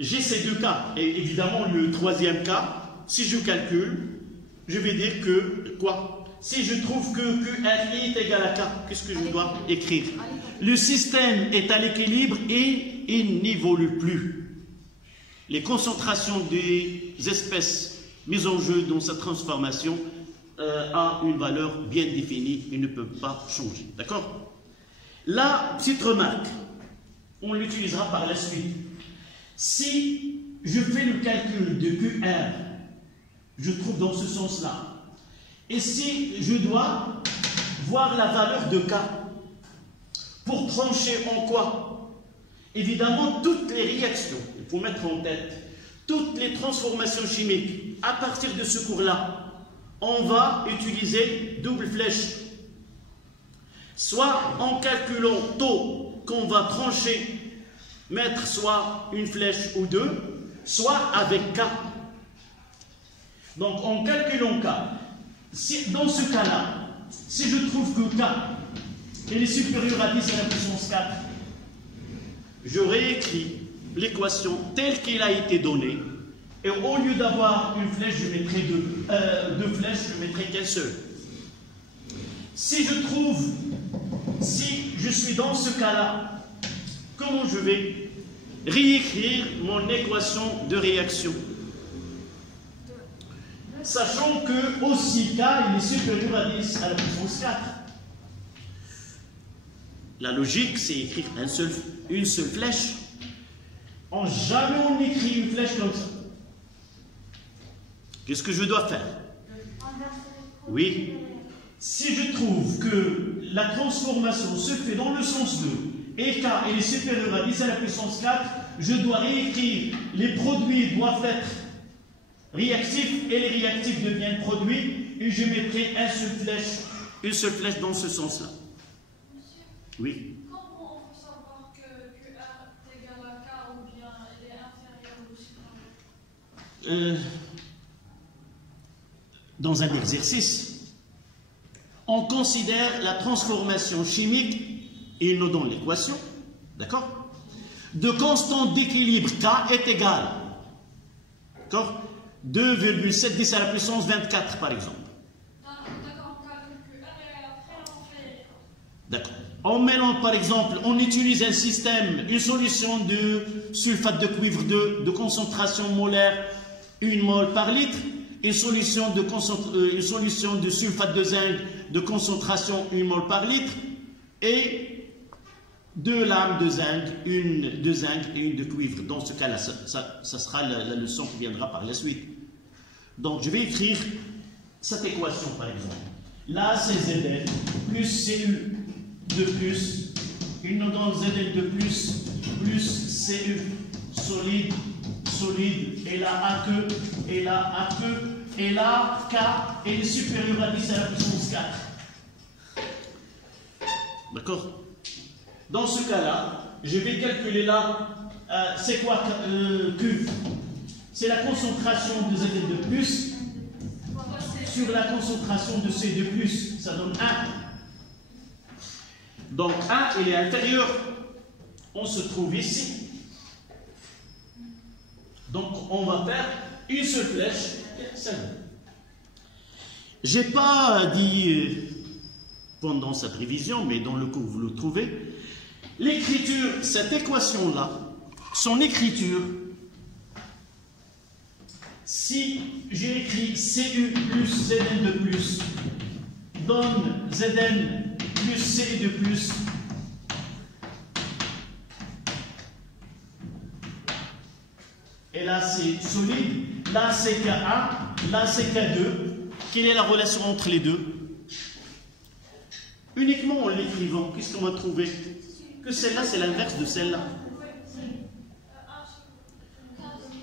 j'ai ces deux cas. Et évidemment, le troisième cas, si je calcule, je vais dire que quoi? Si je trouve que QRI est égal à K, qu'est-ce que je dois écrire? Le système est à l'équilibre et il n'évolue plus. Les concentrations des espèces mises en jeu dans sa transformation a une valeur bien définie et ne peut pas changer. D'accord? La petite remarque, on l'utilisera par la suite. Si je fais le calcul de QR, je trouve dans ce sens-là. Et si je dois voir la valeur de K, pour trancher en quoi? Évidemment, toutes les réactions, il faut mettre en tête, toutes les transformations chimiques, à partir de ce cours-là, on va utiliser double flèche. Soit en calculant taux qu'on va trancher, mettre soit une flèche ou deux, soit avec K. Donc en calculant K, si, dans ce cas-là, si je trouve que K est supérieur à 10 à la puissance 4, je réécris l'équation telle qu'elle a été donnée, et au lieu d'avoir une flèche, je mettrai deux flèches, je mettrai qu'une seule. Si je suis dans ce cas-là, comment je vais réécrire mon équation de réaction? Sachant que aussi K il est supérieur à 10 à la puissance 4. La logique, c'est écrire une seule flèche. Jamais on écrit une flèche comme ça. Qu'est-ce que je dois faire? Oui. Si je trouve que la transformation se fait dans le sens 2 et K est supérieur à 10 à la puissance 4, je dois réécrire les produits doivent être réactifs et les réactifs deviennent produits et je mettrai une seule flèche dans ce sens-là. Oui. Comment on peut savoir que QR est égal à K ou bien elle est inférieure ou supérieure? Dans un exercice, on considère la transformation chimique, et il nous donne l'équation, d'accord? De constante d'équilibre K est égal, d'accord? 2,7 10 à la puissance 24 par exemple. D'accord, on calcule QR et après on fait. D'accord. En mélange, par exemple, on utilise un système, une solution de sulfate de cuivre de concentration molaire 1 mol par litre, une solution de sulfate de zinc de concentration 1 mol par litre et 2 lames de zinc, une de zinc et une de cuivre. Dans ce cas-là, ça sera la leçon qui viendra par la suite. Donc, je vais écrire cette équation, par exemple. Là, c'est Zn plus Cu de plus, il nous donne Zn de plus Cu solide, et là AQ, et là AQ, et là K est supérieur à 10 à la puissance 4. D'accord? Dans ce cas-là, je vais calculer là, c'est quoi Q? C'est la concentration de Zn de plus sur la concentration de C de plus, ça donne 1. Donc 1, il est inférieur, on se trouve ici. Donc on va faire une seule flèche, c'est bon. Je n'ai pas dit pendant cette révision, mais dans le cours vous le trouvez, l'écriture, cette équation-là, son écriture, si j'ai écrit Cu plus Zn de plus, donne Zn plus C de plus, et là c'est solide, là c'est K1, là c'est K2. Quelle est la relation entre les deux? Uniquement en l'écrivant, qu'est-ce qu'on va trouver? Que celle-là c'est l'inverse de celle-là.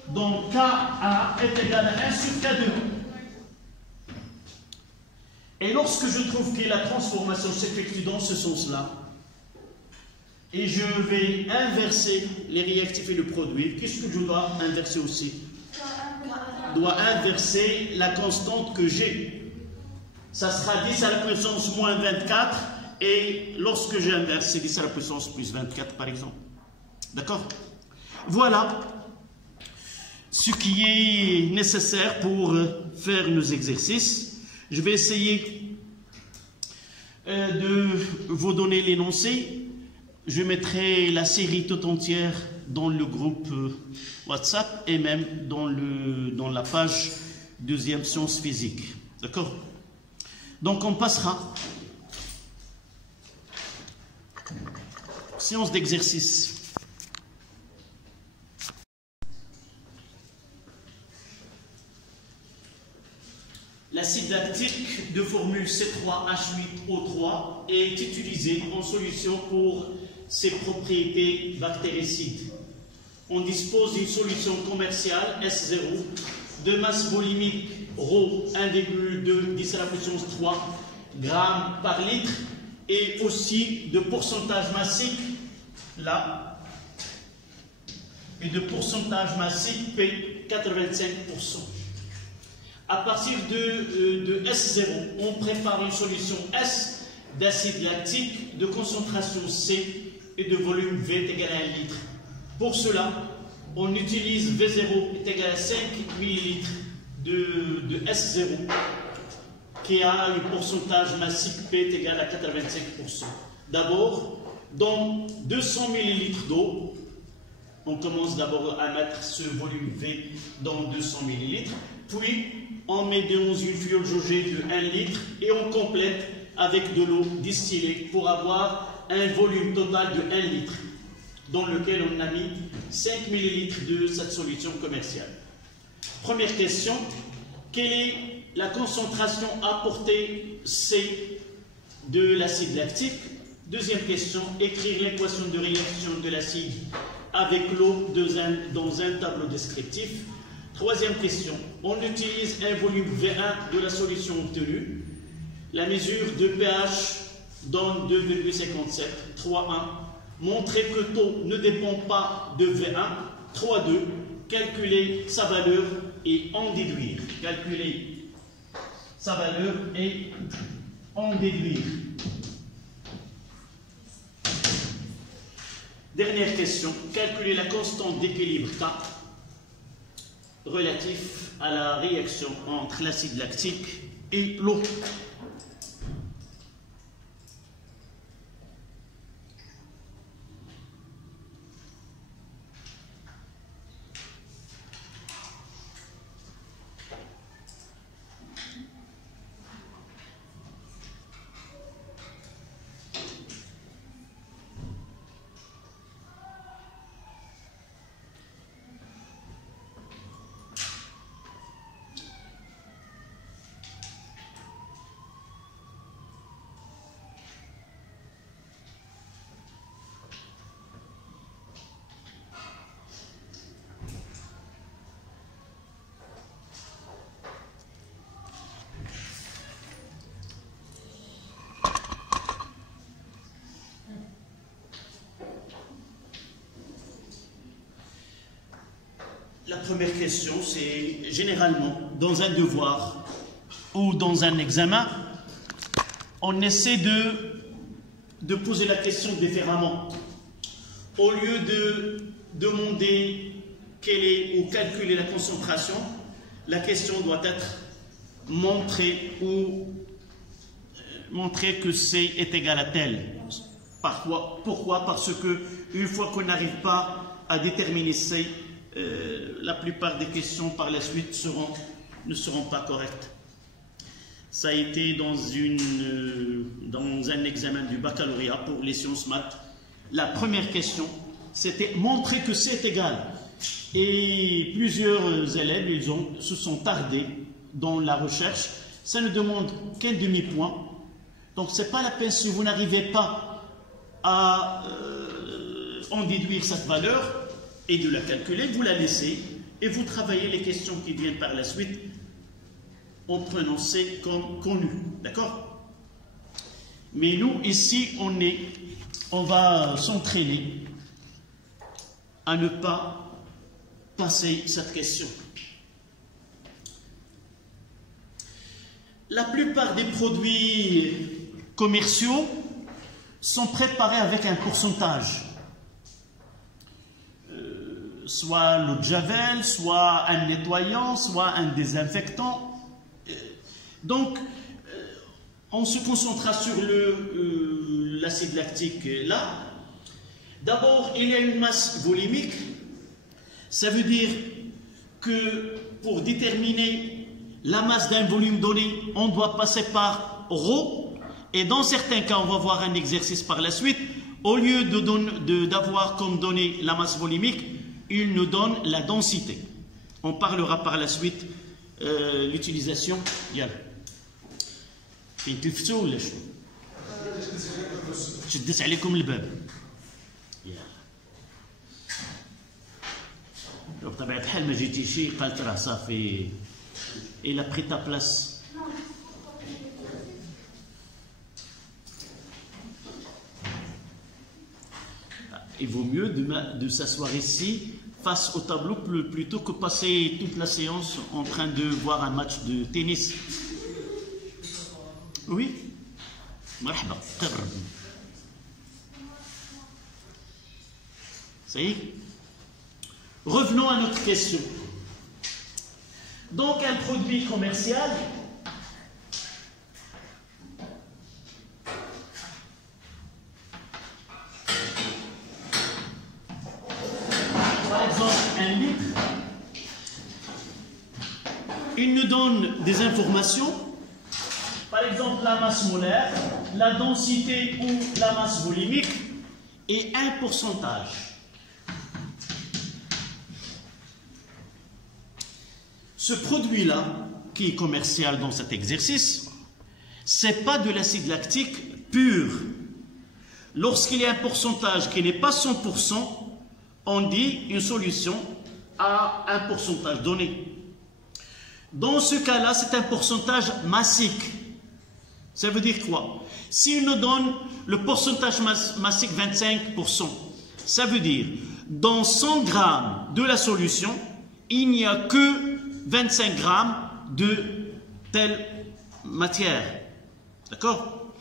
Donc K1 est égal à 1 sur K2. Et lorsque je trouve que la transformation s'effectue dans ce sens-là, et je vais inverser les réactifs et le produit, qu'est-ce que je dois inverser aussi? Je dois inverser la constante que j'ai. Ça sera 10 à la puissance moins 24, et lorsque j'inverse, c'est 10 à la puissance plus 24 par exemple. D'accord? Voilà. ce qui est nécessaire pour faire nos exercices. Je vais essayer de vous donner l'énoncé. Je mettrai la série tout entière dans le groupe WhatsApp et même dans la page deuxième sciences physiques. D'accord? Donc on passera. Séance d'exercice. L'acide lactique de formule C3H8O3 est utilisé en solution pour ses propriétés bactéricides. On dispose d'une solution commerciale S0 de masse volumique ρ 1,2 10 à la puissance 3 grammes par litre et aussi de pourcentage massique là et de pourcentage massique P 85%. À partir de S0, on prépare une solution S d'acide lactique de concentration C et de volume V est égal à 1 litre. Pour cela, on utilise V0 est égal à 5 ml de S0 qui a un pourcentage massique P est égal à 85%. D'abord, dans 200 ml d'eau, on commence d'abord à mettre ce volume V dans 200 ml, puis on met dans une fiole jaugée de 1 litre et on complète avec de l'eau distillée pour avoir un volume total de 1 litre dans lequel on a mis 5 ml de cette solution commerciale. Première question, quelle est la concentration apportée C de l'acide lactique? Deuxième question, écrire l'équation de réaction de l'acide avec l'eau dans un tableau descriptif. Troisième question, on utilise un volume V1 de la solution obtenue. La mesure de pH donne 2,57. 3,1. Montrer que le taux ne dépend pas de V1. 3,2. Calculer sa valeur et en déduire. Calculer sa valeur et en déduire. Dernière question, calculer la constante d'équilibre K relatif à la réaction entre l'acide lactique et l'eau. La première question, c'est généralement dans un devoir ou dans un examen, on essaie de poser la question différemment. Au lieu de demander quelle est ou calculer la concentration, la question doit être montrer que C est égal à tel. Pourquoi? Parce que une fois qu'on n'arrive pas à déterminer C, la plupart des questions par la suite ne seront pas correctes. Ça a été dans un examen du baccalauréat pour les sciences maths. La première question, c'était montrer que C est égal. Et plusieurs élèves, se sont tardés dans la recherche. Ça ne demande qu'un demi-point. Donc ce n'est pas la peine si vous n'arrivez pas à en déduire cette valeur et de la calculer, vous la laissez et vous travaillez les questions qui viennent par la suite en prenant C comme connu. D'accord? Mais nous, ici, on va s'entraîner à ne pas passer cette question. La plupart des produits commerciaux sont préparés avec un pourcentage. soit l'eau de javel, soit un nettoyant, soit un désinfectant. Donc, on se concentrera sur l'acide lactique là. D'abord, il y a une masse volumique. Ça veut dire que pour déterminer la masse d'un volume donné, on doit passer par ρ. Et dans certains cas, on va voir un exercice par la suite. Au lieu d'avoir comme donnée la masse volumique, il nous donne la densité. On parlera par la suite l'utilisation. شدت عليكم الباب. بطبيعة الحال ما جيتيش قالت راه صافي il a pris ta place. Il vaut mieux de s'asseoir ici face au tableau plutôt que passer toute la séance en train de voir un match de tennis. Oui. مرحبا قرب. Ça y est. Revenons à notre question. Donc un produit commercial par exemple un litre, il nous donne des informations, par exemple la masse molaire, la densité ou la masse volumique et un pourcentage. Ce produit-là, qui est commercial dans cet exercice, ce n'est pas de l'acide lactique pur. Lorsqu'il y a un pourcentage qui n'est pas 100%, on dit une solution à un pourcentage donné. Dans ce cas-là, c'est un pourcentage massique. Ça veut dire quoi? S'il nous donne le pourcentage massique 25%, ça veut dire dans 100 grammes de la solution, il n'y a que 25 grammes de telle matière. D'accord?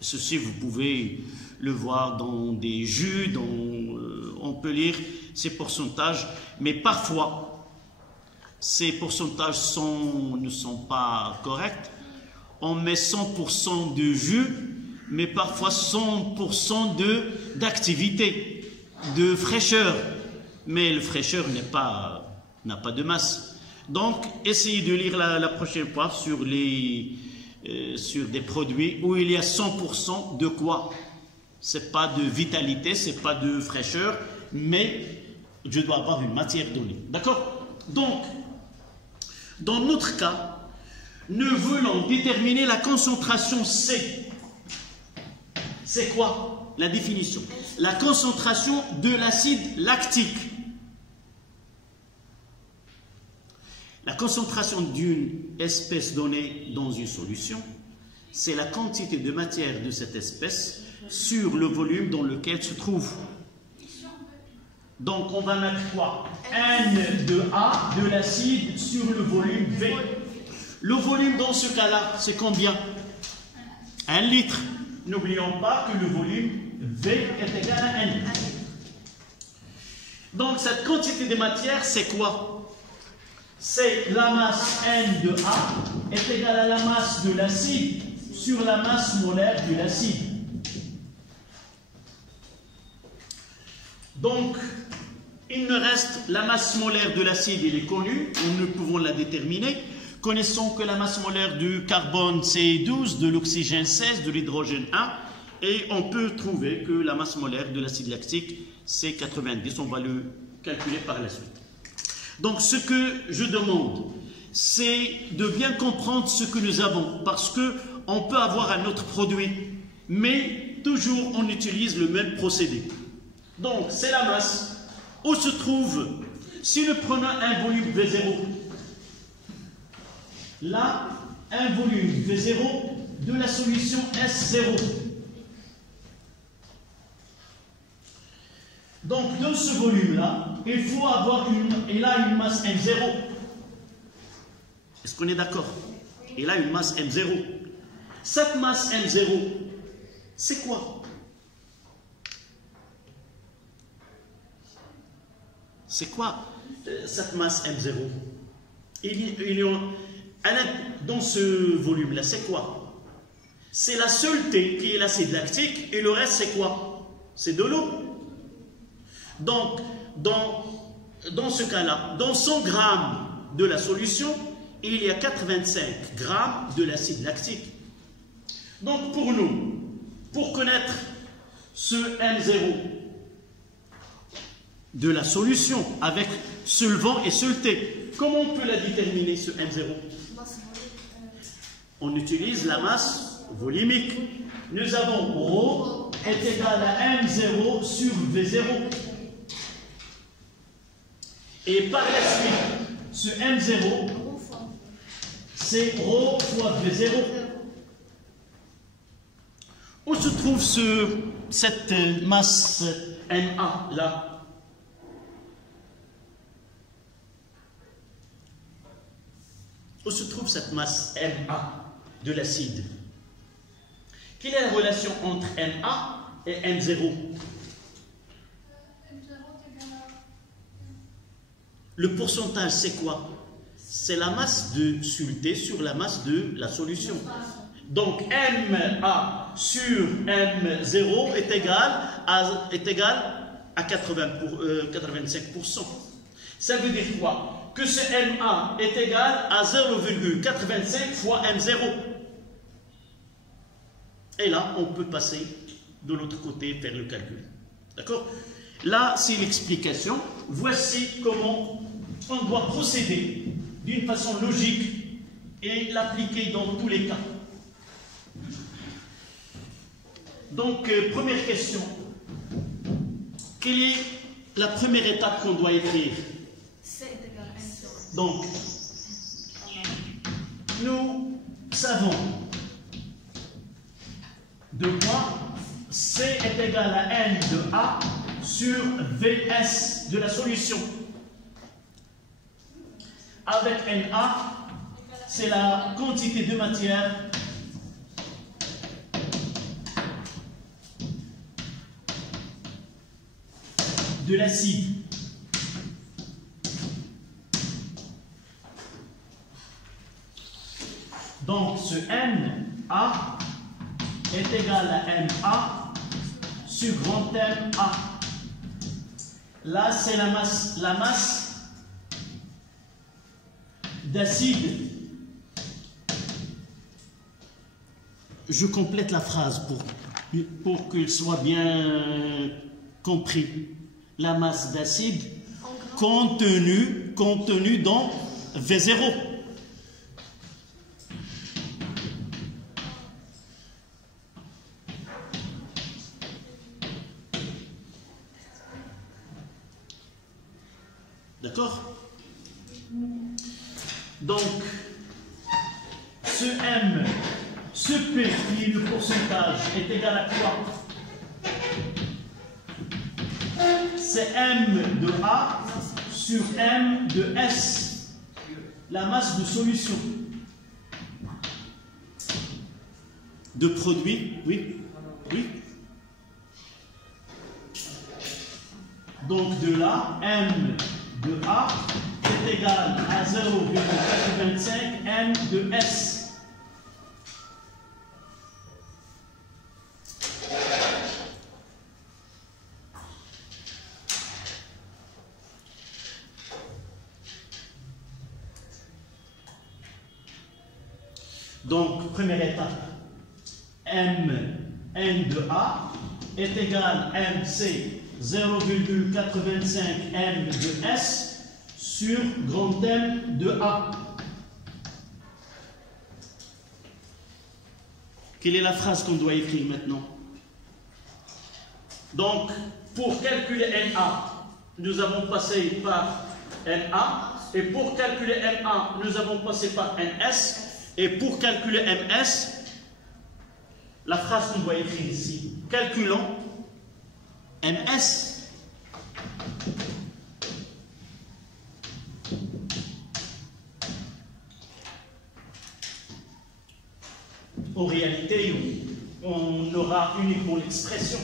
Ceci, vous pouvez le voir dans des jus, on peut lire ces pourcentages, mais parfois, ces pourcentages ne sont pas corrects. On met 100% de jus, mais parfois 100% d'activité, de fraîcheur. Mais le fraîcheur n'a pas de masse. Donc, essayez de lire la prochaine fois sur des produits où il y a 100% de quoi? Ce n'est pas de vitalité, ce n'est pas de fraîcheur, mais je dois avoir une matière donnée. D'accord? Donc, dans notre cas, nous voulons déterminer la concentration C. C'est quoi la définition? La concentration de l'acide lactique. La concentration d'une espèce donnée dans une solution, c'est la quantité de matière de cette espèce sur le volume dans lequel se trouve. Donc on va mettre quoi? N de A de l'acide sur le volume V. Le volume dans ce cas-là, c'est combien? 1 litre. N'oublions pas que le volume V est égal à 1 litre. Donc cette quantité de matière, c'est quoi? C'est la masse N de A est égale à la masse de l'acide sur la masse molaire de l'acide. Donc, il nous reste la masse molaire de l'acide, elle est connue, nous pouvons la déterminer. Connaissons que la masse molaire du carbone c'est 12, de l'oxygène 16, de l'hydrogène 1, et on peut trouver que la masse molaire de l'acide lactique c'est 90, on va le calculer par la suite. Donc ce que je demande, c'est de bien comprendre ce que nous avons, parce qu'on peut avoir un autre produit, mais toujours on utilise le même procédé. Donc c'est la masse, où se trouve, si nous prenons un volume V0, là, un volume V0 de la solution S0. Donc, dans ce volume-là, il faut avoir une masse M0. Est-ce qu'on est d'accord? Il a une masse M0. Cette masse M0, c'est quoi? C'est quoi cette masse M0? Dans ce volume-là, c'est quoi? C'est la seule T qui est l'acide lactique et le reste, c'est quoi? C'est de l'eau. Donc, dans ce cas-là, dans 100 grammes de la solution, il y a 85 grammes de l'acide lactique. Donc, pour nous, pour connaître ce M0 de la solution avec solvant et soluté, comment on peut la déterminer, ce M0? On utilise la masse volumique. Nous avons ρ est égal à M0 sur V0. Et par la suite, ce M0, c'est ρ fois V0. Où se trouve cette masse Na là? Où se trouve cette masse Na de l'acide? Quelle est la relation entre Na et M0? Le pourcentage, c'est quoi? C'est la masse de soluté sur la masse de la solution. Donc, Ma sur M0 est égal à 85%. Ça veut dire quoi? Que ce Ma est égal à 0,85 fois M0. Et là, on peut passer de l'autre côté faire le calcul. D'accord? Là, c'est l'explication. Voici comment on doit procéder d'une façon logique et l'appliquer dans tous les cas. Donc, première question. Quelle est la première étape qu'on doit écrire? Donc, nous savons de quoi C est égal à N de A sur Vs de la solution. Avec Na, c'est la quantité de matière de l'acide. Donc, ce Na est égal à Ma sur grand M A. Là, c'est la masse d'acide. Je complète la phrase pour qu'il soit bien compris. La masse d'acide contenue dans V0. D'accord? Donc, ce M, ce P qui est le pourcentage est égal à quoi? C'est M de A sur M de S, la masse de solution. De produit, oui, oui. Donc de là, M de A est égal à 0,85 M de S. Donc, première étape, N de A est égal à MC 0,85 M de S sur grand M de A. Quelle est la phrase qu'on doit écrire maintenant? Donc, pour calculer Na, nous avons passé par Na, et pour calculer Na, nous avons passé par NS. Et pour calculer MS, la phrase qu'on doit écrire ici, calculons MS. En réalité, on aura uniquement l'expression.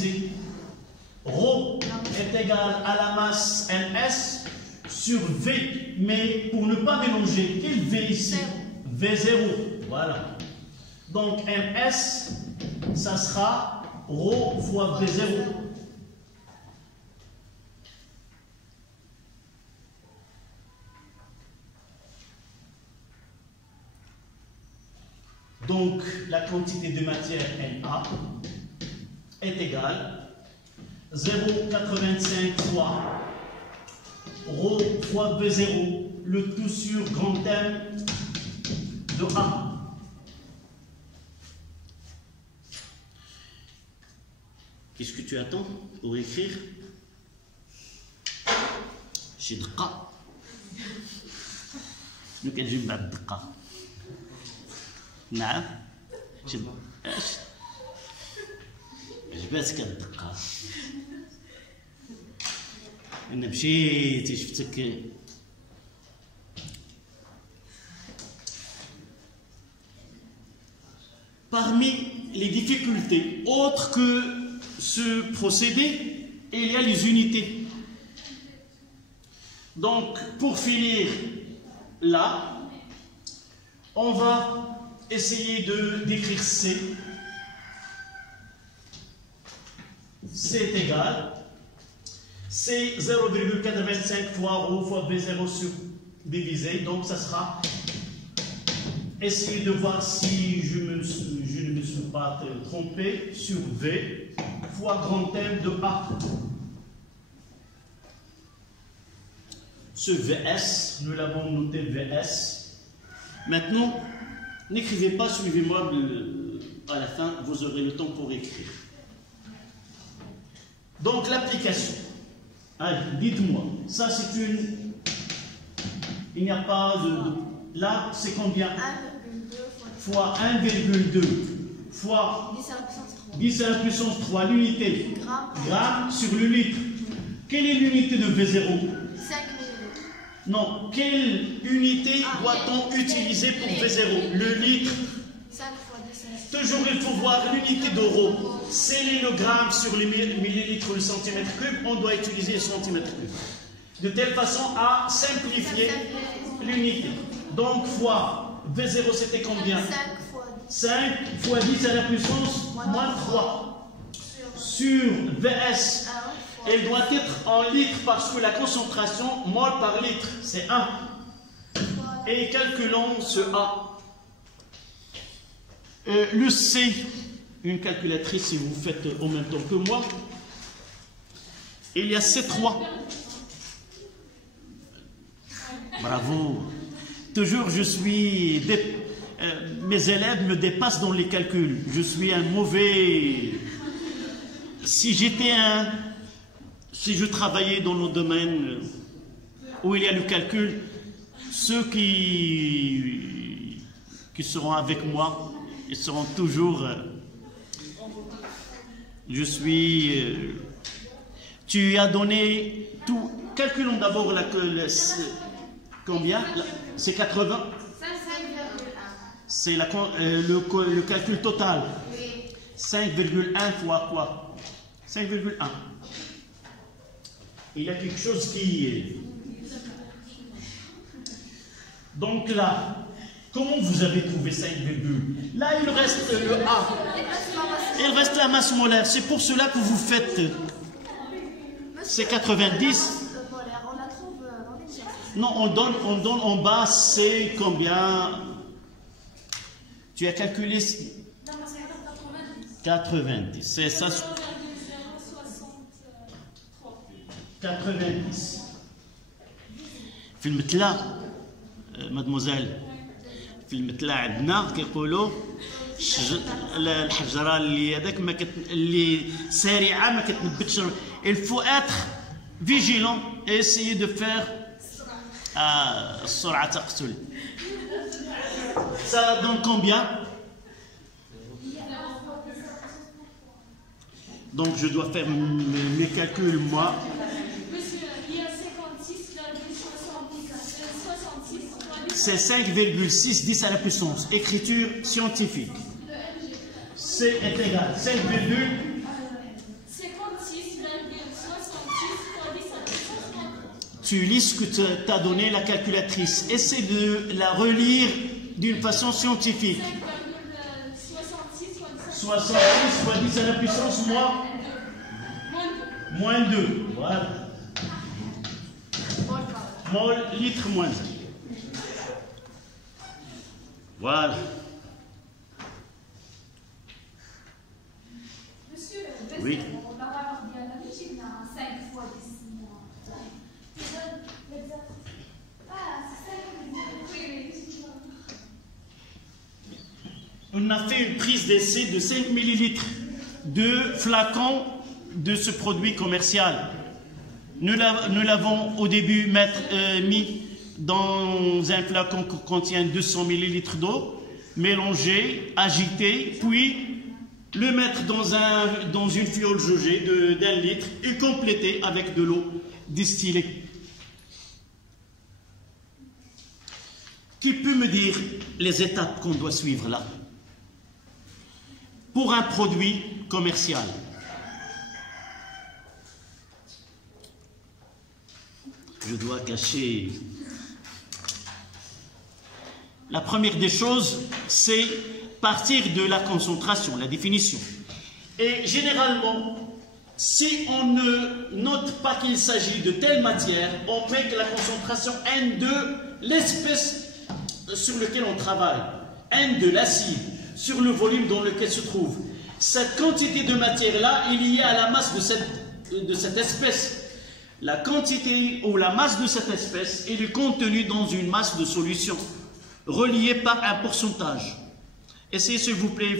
utiliser ρ est égal à la masse ms sur V, mais pour ne pas mélanger, quel V ici? V0, voilà. Donc ms, ça sera ρ fois V0. Donc la quantité de matière Na est égale 0,85 fois ρ fois V0, le tout sur grand M de A. Qu'est-ce que tu attends pour écrire? J'ai دقة. شنو كنجيب بعد الدقة؟ نعم. اش؟ عجباتك الدقة؟ أنا مشيت شفتك. Parmi les difficultés autres que ce procédé, il y a les unités. Donc, pour finir là, on va essayer de d'écrire C. C est égal. C'est 0,85 fois ρ fois B0 sur divisé. Donc, ça sera. Essayez de voir si je ne me suis pas trompé sur V fois grand M de A. Ce VS, nous l'avons noté VS. Maintenant, n'écrivez pas, suivez-moi à la fin, vous aurez le temps pour écrire. Donc l'application. Allez, dites-moi, ça c'est une. Il n'y a pas de. Là, c'est combien? 1,2 fois 1,2 fois 10 à la puissance 3, l'unité. Gramme sur le litre. Quelle est l'unité de V0? 5 millilitres. Non, quelle unité doit-on utiliser pour V0? Le litre. 5 fois 10. Toujours, il faut voir l'unité d'euro. C'est le gramme sur les millilitres ou le centimètre cube. On doit utiliser le centimètre cube. De telle façon à simplifier l'unité. Donc, fois V0, c'était combien? 5 fois 10 à la puissance moins 3. Sur VS, elle doit être en litres parce que la concentration mol par litre, c'est 1. Et calculons ce A. Le C, une calculatrice si vous faites en même temps que moi, il y a C3. Bravo. Toujours je suis... mes élèves me dépassent dans les calculs. Je suis un mauvais... Si je travaillais dans le domaine où il y a le calcul, ceux qui seront avec moi, ils seront toujours... je suis... tu as donné tout... Calculons d'abord combien? C'est 80. C'est le calcul total. 5,1 fois quoi? 5,1. Il y a quelque chose qui... Donc là, comment vous avez trouvé 5, là il reste le A. Il reste la masse molaire. C'est pour cela que vous faites... C'est 90. Non, on donne en bas, c'est combien? Tu as calculé 90. C'est ça. 90. في المتلة مادموزيل في المتلة عندنا كيقولوا الحجرة اللي هذاك اللي سريعة ما كتنبتش. Il faut être vigilant et essayer de faire السرعة تقتل. Ça donne combien? Donc je dois faire mes calculs moi. C'est 5,6 10 à la puissance. Écriture scientifique. C est égal. 5,6 tu lis ce que t'a donné la calculatrice. Essaie de la relire d'une façon scientifique. 66 fois 10 à la puissance moins 2. Voilà. Mol, litre, moins 1. Voilà. Monsieur, oui. On va avoir bien la logique dans 5 fois 10 mois. On a fait une prise d'essai de 5 millilitres de flacons de ce produit commercial. Nous l'avons au début mis dans un flacon qui contient 200 millilitres d'eau, mélangé, agité, puis le mettre dans une fiole jaugée d'1 litre et compléter avec de l'eau distillée. Qui peut me dire les étapes qu'on doit suivre là pour un produit commercial? Je dois cacher. La première des choses, c'est partir de la concentration, la définition. Et généralement, si on ne note pas qu'il s'agit de telle matière, on met que la concentration N de l'espèce sur laquelle on travaille, N de l'acide, sur le volume dans lequel se trouve. Cette quantité de matière-là est liée à la masse de cette espèce. La quantité ou la masse de cette espèce est le contenu dans une masse de solution, reliée par un pourcentage. Essayez, s'il vous plaît,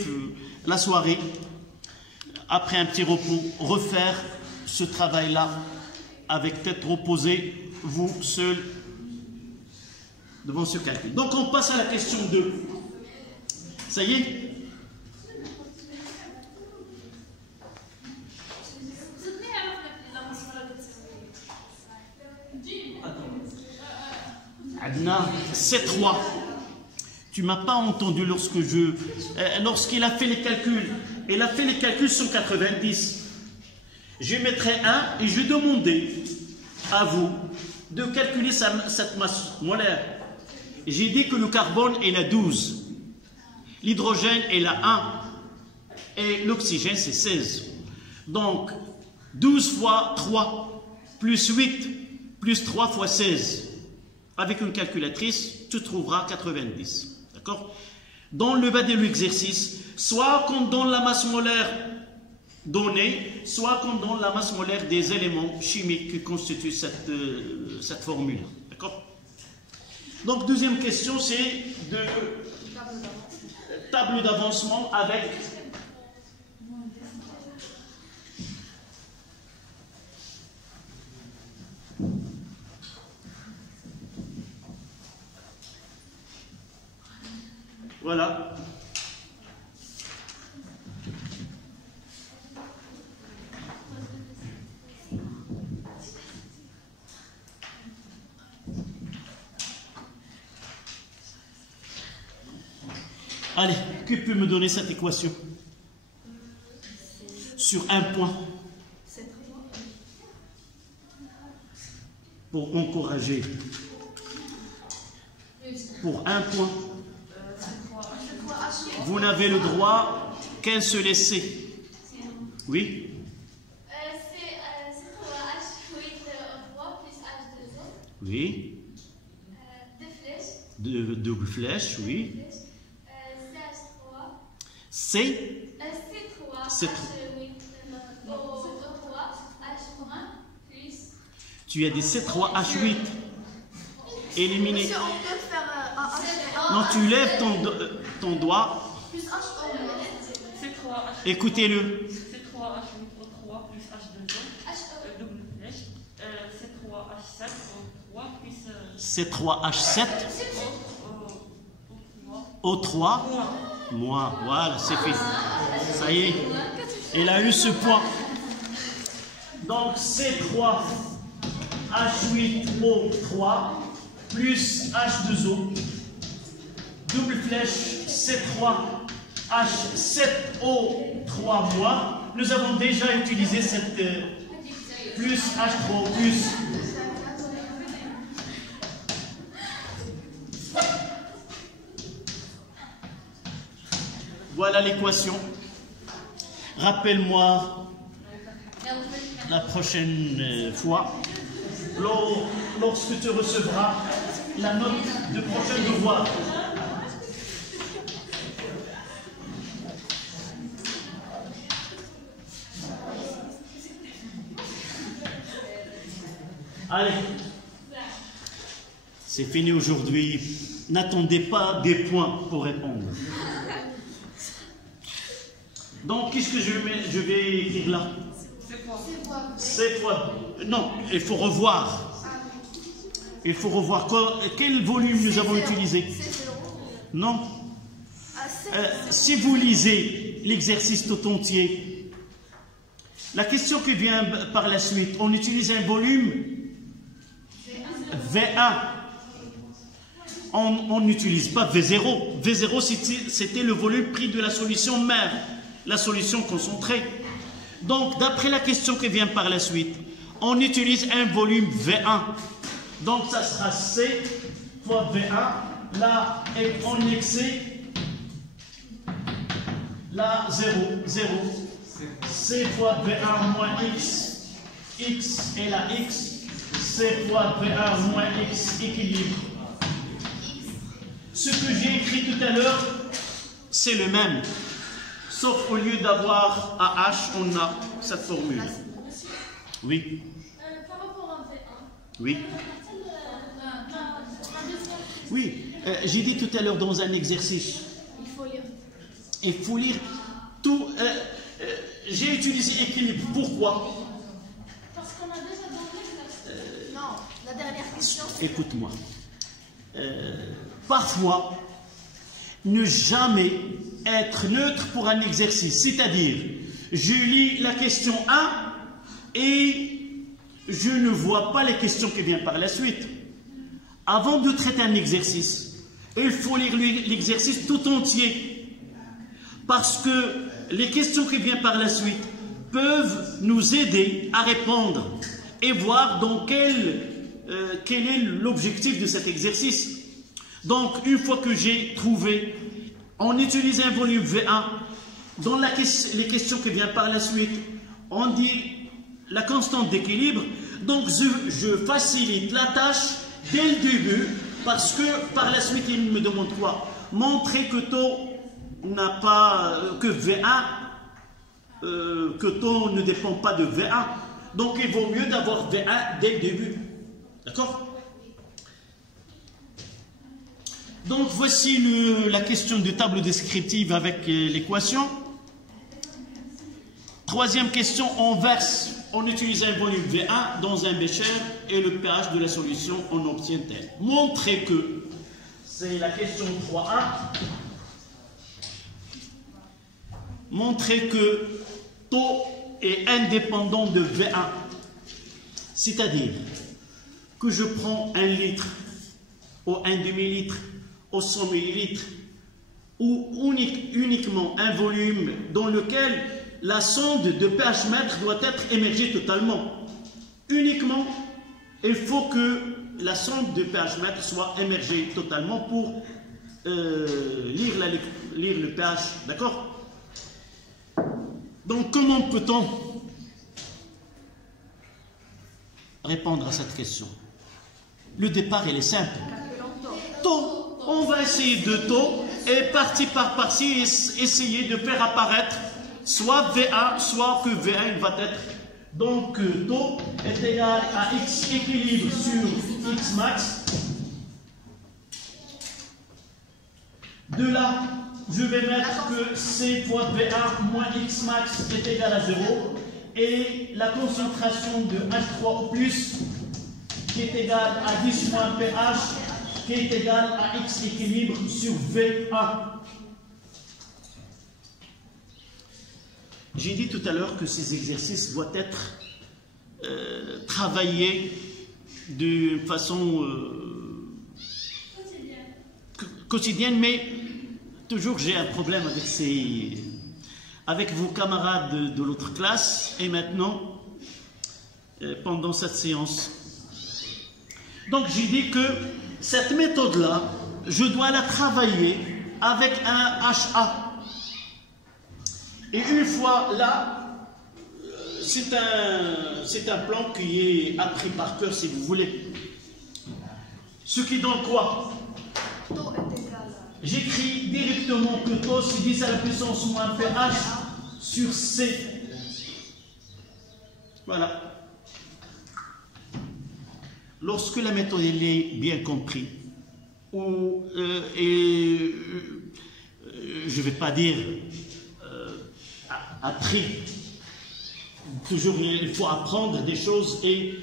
la soirée, après un petit repos, refaire ce travail-là avec tête reposée, vous seul, devant ce calcul. Donc on passe à la question 2. Ça y est? Adna, C3. Tu ne m'as pas entendu lorsqu'il a fait les calculs. Il a fait les calculs sur 90. Je mettrai 1 et je demandais à vous de calculer cette masse molaire. J'ai dit que le carbone est la 12. L'hydrogène est la 1. Et l'oxygène, c'est 16. Donc, 12 fois 3, plus 8, plus 3 fois 16. Avec une calculatrice, tu trouveras 90. D'accord? Dans le bas de l'exercice, soit qu'on donne la masse molaire donnée, soit qu'on donne la masse molaire des éléments chimiques qui constituent cette formule. D'accord? Donc, deuxième question, c'est de table d'avancement avec... Voilà. Allez, qui peut me donner cette équation? Sur un point. Pour encourager. Pour un point. Vous n'avez le droit qu'un seul essai. Oui? Oui. Double flèche, oui. C. Tu as des C3H8 éliminés. Monsieur, on peut faire un H. Non, tu lèves ton doigt. Plus H Écoutez-le. C3H8O3 plus H2O, double flèche, C3H7O3 plus C3H7 O3 moins. Voilà, c'est fait. Ça y est. Il a eu ce point. Donc C3H8O3 plus H2O. Double flèche C3H7O3 moins. Nous avons déjà utilisé cette plus H3 plus Voilà l'équation. Rappelle-moi la prochaine fois, lorsque tu recevras la note de prochain devoir. Allez, c'est fini aujourd'hui. N'attendez pas des points pour répondre. Donc, qu'est-ce que je vais écrire là? C'est quoi? Non, il faut revoir. Il faut revoir. Quel volume nous avons utilisé? Non. Si vous lisez l'exercice tout entier, la question qui vient par la suite, on utilise un volume V1. On n'utilise pas V0. V0, c'était le volume pris de la solution mère, la solution concentrée. Donc, d'après la question qui vient par la suite, on utilise un volume V1. Donc, ça sera C fois V1. Là, on excès. Là, 0. C fois V1 moins X. X et la X. C fois V1 moins X équilibre. Ce que j'ai écrit tout à l'heure, c'est le même. Sauf au lieu d'avoir AH, on a cette formule. Oui. Par rapport à V1. Oui. Oui. J'ai dit tout à l'heure dans un exercice. Il faut lire tout. J'ai utilisé équilibre. Pourquoi? Parce qu'on a déjà dans l'exercice. Non, la dernière question. Écoute-moi. Parfois, ne jamais être neutre pour un exercice. C'est-à-dire, je lis la question 1 et je ne vois pas les questions qui viennent par la suite. Avant de traiter un exercice, il faut lire l'exercice tout entier. Parce que les questions qui viennent par la suite peuvent nous aider à répondre et voir dans quel est l'objectif de cet exercice. Donc, une fois que j'ai trouvé, on utilise un volume V1. Dans les questions qui viennent par la suite, on dit la constante d'équilibre. Donc, je facilite la tâche dès le début, parce que par la suite, il me demande quoi? Montrer que taux n'a pas, que V1, que taux ne dépend pas de V1. Donc, il vaut mieux d'avoir V1 dès le début. D'accord? Donc, voici la question de table descriptive avec l'équation. Troisième question, on utilise un volume V1 dans un bécher et le pH de la solution, on obtient tel. Montrez que, c'est la question 3A, montrez que taux est indépendant de V1. C'est-à-dire que je prends 1 litre ou 1 demi-litre au 100 millilitres, ou uniquement un volume dans lequel la sonde de pH mètre doit être émergée totalement. Uniquement, il faut que la sonde de pH mètre soit émergée totalement pour lire le pH. D'accord? Donc, comment peut-on répondre à cette question? Le départ, il est simple. Taux. On va essayer de taux et partie par partie essayer de faire apparaître soit V1, soit que V1 va être. Donc taux est égal à X équilibre sur X max. De là, je vais mettre que C fois V1 moins X max est égal à 0. Et la concentration de H3 au plus qui est égal à 10 moins pH qui est égal à X équilibre sur V1. J'ai dit tout à l'heure que ces exercices doivent être travaillés de façon quotidienne, mais toujours j'ai un problème avec vos camarades de l'autre classe et maintenant pendant cette séance. Donc j'ai dit que cette méthode-là, je dois la travailler avec un HA. Et une fois là, c'est un plan qui est appris par cœur si vous voulez. Ce qui donne quoi? Taux est égal J'écris directement que taux c'est 10 à la puissance moins pH sur C. Voilà. Lorsque la méthode elle est bien comprise, ou, je ne vais pas dire appris, toujours il faut apprendre des choses et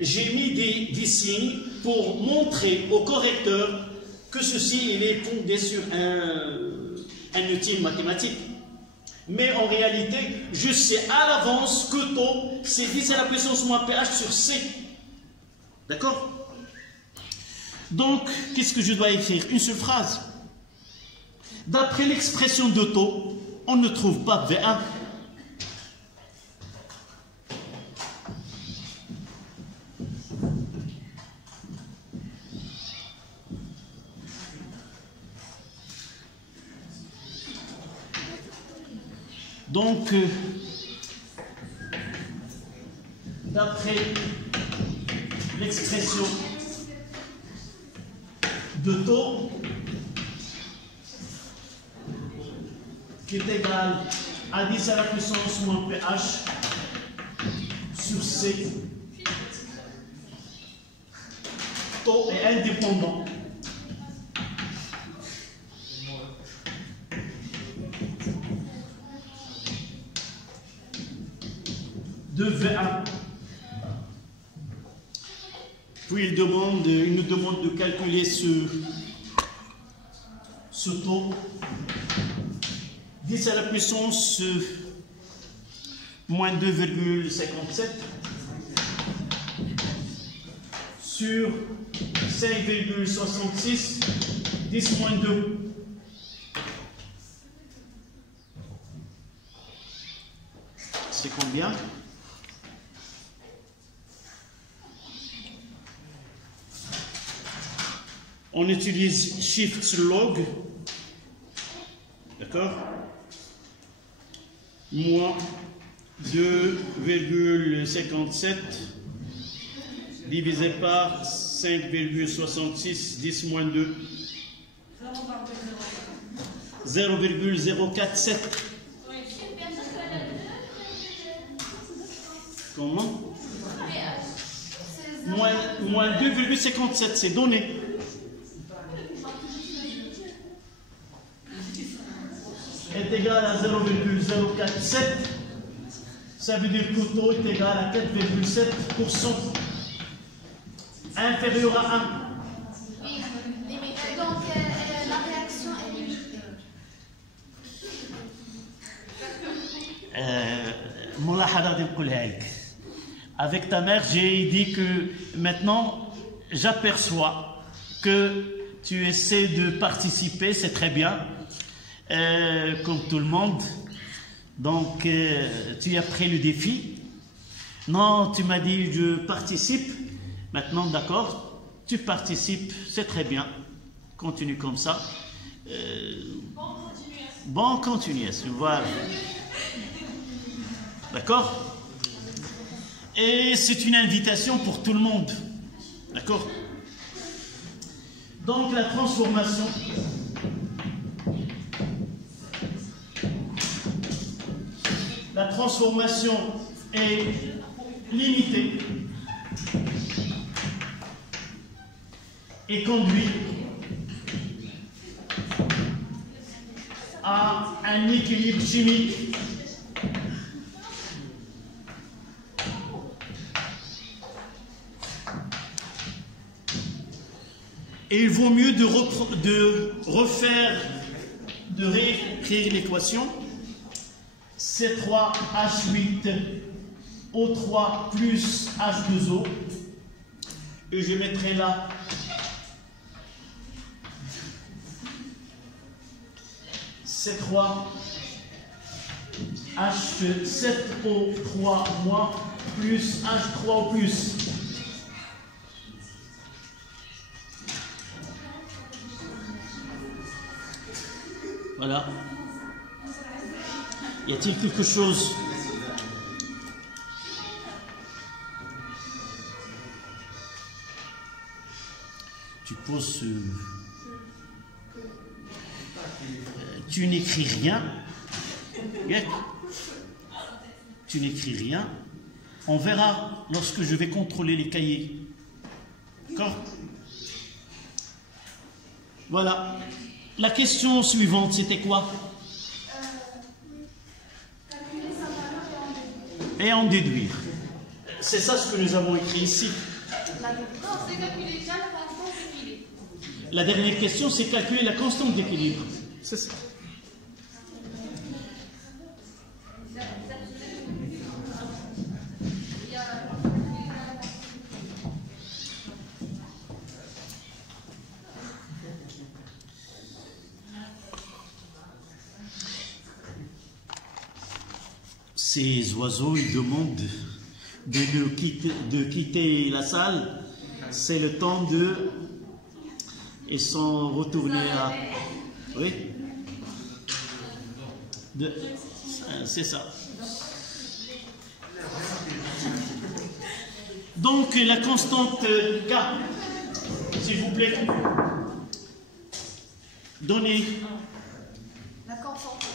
j'ai mis des signes pour montrer au correcteur que ceci il est fondé sur un outil mathématique. Mais en réalité, je sais à l'avance que taux, c'est 10 à la puissance moins pH sur C. D'accord? Donc, qu'est-ce que je dois écrire? Une seule phrase. D'après l'expression de taux, on ne trouve pas V1. Donc, d'après l'expression de taux qui est égal à 10 à la puissance moins pH sur C, taux est indépendant de V1. Puis il nous demande de calculer ce taux 10 à la puissance moins 2,57 sur 5,66 10 moins 2. C'est combien? On utilise Shift Log, d'accord? Moins 2,57 divisé par 5,66, 10 moins 2, 0,047. Comment? Moins 2,57, c'est donné. Est égal à 0,047, ça veut dire que le taux est égal à 4,7%, inférieur à 1. Oui, mais donc la réaction est limitée. Avec ta mère, j'ai dit que maintenant, j'aperçois que tu essaies de participer, c'est très bien. Comme tout le monde, donc tu as pris le défi. Non, tu m'as dit je participe. Maintenant, d'accord, tu participes, c'est très bien. Continue comme ça. Bonne continuation, voilà. D'accord? Et c'est une invitation pour tout le monde. D'accord? Donc la transformation. La transformation est limitée et conduit à un équilibre chimique et il vaut mieux de réécrire l'équation. C3H8O3 plus H2O. Et je mettrai là C3H7O3 moins plus H3O plus. Voilà. Y a-t-il quelque chose? Tu poses... tu n'écris rien. Tu n'écris rien. On verra lorsque je vais contrôler les cahiers. D'accord? Voilà. La question suivante, c'était quoi? Calculer sa valeur Et en déduire. C'est ça ce que nous avons écrit ici. Non, c'est calculer déjà la constante d'équilibre. La dernière question, c'est calculer la constante d'équilibre. C'est ça. Ces oiseaux, ils demandent de quitter la salle. C'est le temps de... Ils sont retournés à... Oui. C'est ça. Donc, la constante K, s'il vous plaît. Donnez. La constante.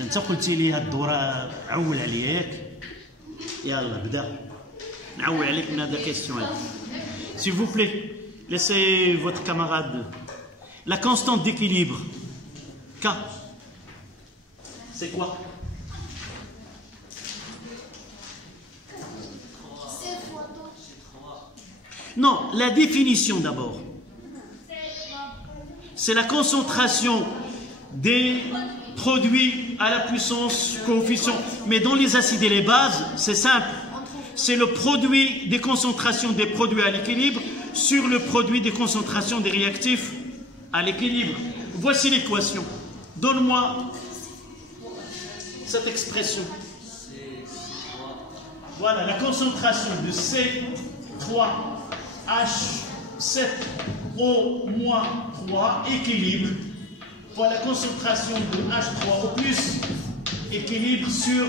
انت قلتي لي هاد الدوره عول عليك يلا بدا نعول عليك من هذا كيستيون. S'il vous plaît, laissez votre camarade. La constante d'équilibre K, c'est quoi? Non, la définition d'abord. C'est la concentration des produits à la puissance coefficient. Mais dans les acides et les bases, c'est simple. C'est le produit des concentrations des produits à l'équilibre sur le produit des concentrations des réactifs à l'équilibre. Voici l'équation. Donne-moi cette expression. Voilà, la concentration de C3H7O-3 équilibre. Voilà la concentration de H3 au plus équilibre sur...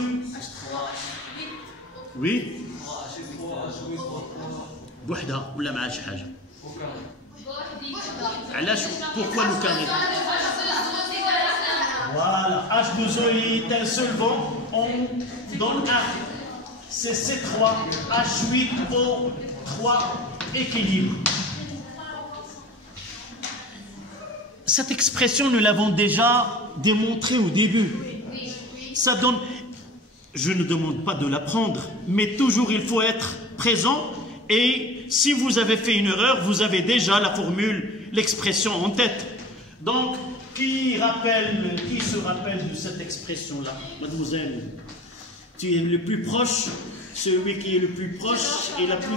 Oui. وحده ولا معاه شي حاجه. علاش pourquoi le carré? Voilà, H2O est un solvant, on donne A. C'est C3H8O3 équilibre. Cette expression, nous l'avons déjà démontrée au début. Ça donne, je ne demande pas de l'apprendre, mais toujours il faut être présent. Et si vous avez fait une erreur, vous avez déjà la formule, l'expression en tête. Donc, qui se rappelle de cette expression-là? Mademoiselle, tu es le plus proche, celui qui est le plus proche et la plus...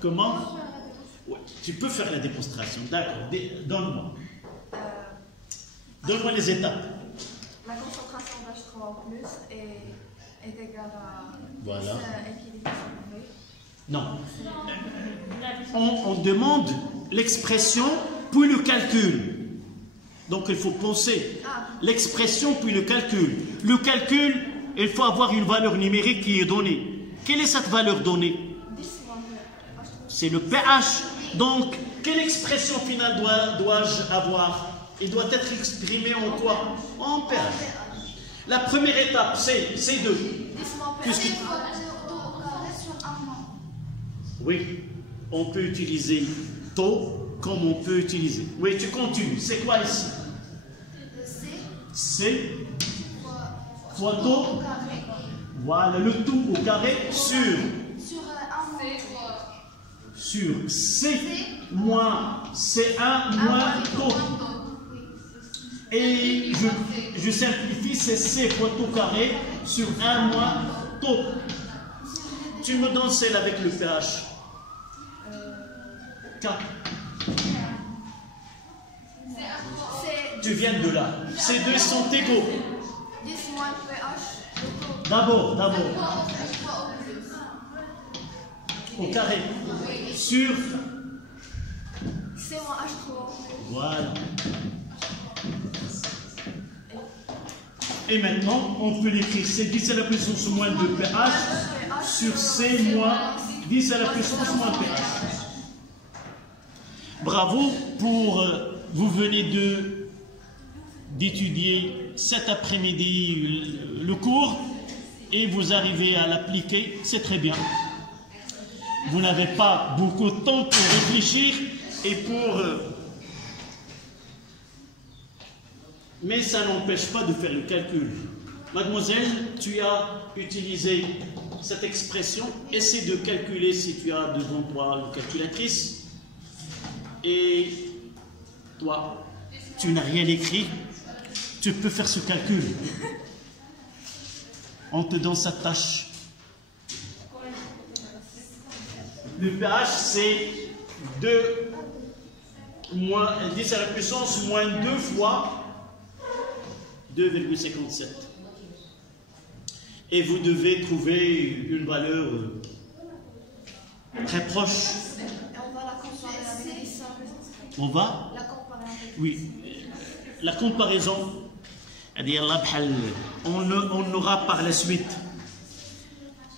Comment? Ouais, tu peux faire la démonstration, d'accord. Donne-moi. Donne-moi les étapes. La concentration d'H3 en plus est égale à... Voilà. Équilibre. Non. On demande l'expression puis le calcul. Donc il faut penser l'expression puis le calcul. Le calcul, il faut avoir une valeur numérique qui est donnée. Quelle est cette valeur donnée? C'est le pH. Donc, quelle expression finale dois-je avoir? Il doit être exprimé en quoi? En pH. La première étape, c'est C2. Oui, on peut utiliser taux comme on peut utiliser. Oui, tu continues. C'est quoi ici? C fois taux. Voilà, le tout au carré sur C moins C1 moins taux. Et je simplifie, c'est C fois taux carré sur 1 moins taux. Tu me donnes celle avec le pH. K. Tu viens de là. Ces deux sont égaux. 10 moins pH. D'abord. Au carré. Sur. C moins H3. Voilà. Et maintenant, on peut l'écrire C 10 à la puissance moins 2 pH sur C moins 10 à la puissance moins pH. Bravo pour... vous venez d'étudier cet après-midi le cours et vous arrivez à l'appliquer, c'est très bien. Vous n'avez pas beaucoup de temps pour réfléchir et pour... mais ça n'empêche pas de faire le calcul. Mademoiselle, tu as utilisé cette expression. Essaie de calculer si tu as devant toi une calculatrice. Et toi, tu n'as rien écrit. Tu peux faire ce calcul. On te donne sa tâche. Le pH, c'est 10 à la puissance moins 2 fois 2,57. Et vous devez trouver une valeur très proche. On va la comparer avec ça. On va? La comparer avec Oui. La comparaison, on aura par la suite.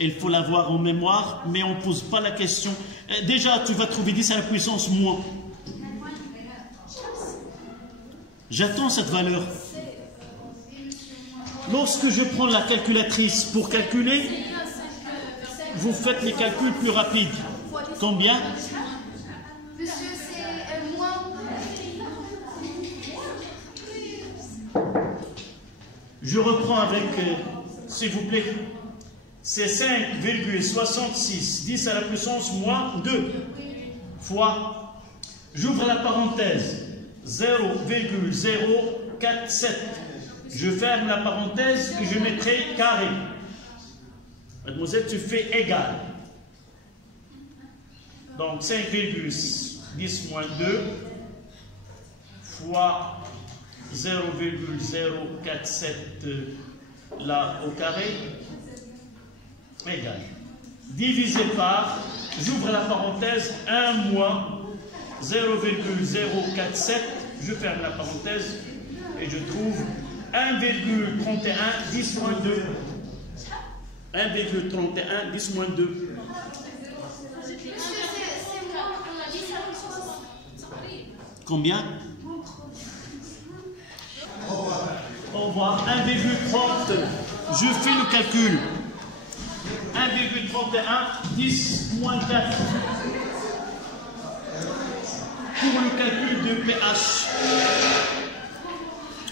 Il faut l'avoir en mémoire, mais on ne pose pas la question. Déjà, tu vas trouver 10 à la puissance moins. J'attends cette valeur. Lorsque je prends la calculatrice pour calculer, vous faites les calculs plus rapides. Combien? Monsieur, c'est moins. Je reprends avec, s'il vous plaît, c'est 5,66, 10 à la puissance moins 2, fois, j'ouvre la parenthèse, 0,047. Je ferme la parenthèse et je mettrai carré. Mademoiselle, tu fais égal. Donc 5,10 moins 2 fois 0,047 là au carré égal. Divisé par, j'ouvre la parenthèse, 1 moins 0,047, je ferme la parenthèse et je trouve 1,31 10 moins 2. 1,31 10 moins 2. Monsieur, c'est moins 10 à la puissance. Combien? Au revoir. 1,30. Je fais le calcul. 1,31 10 moins 4. Pour le calcul de pH.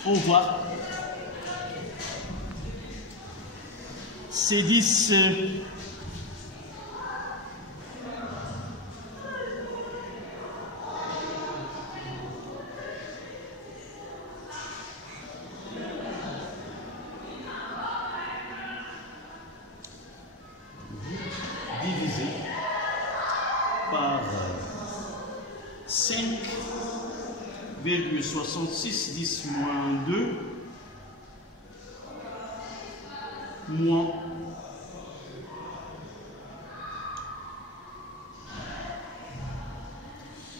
Au revoir. C'est 10. Divisé par 5,66 10 moins 2 moins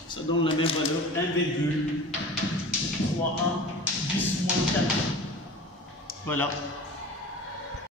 ça donne la même valeur 1,31 10 moins 4. Voilà.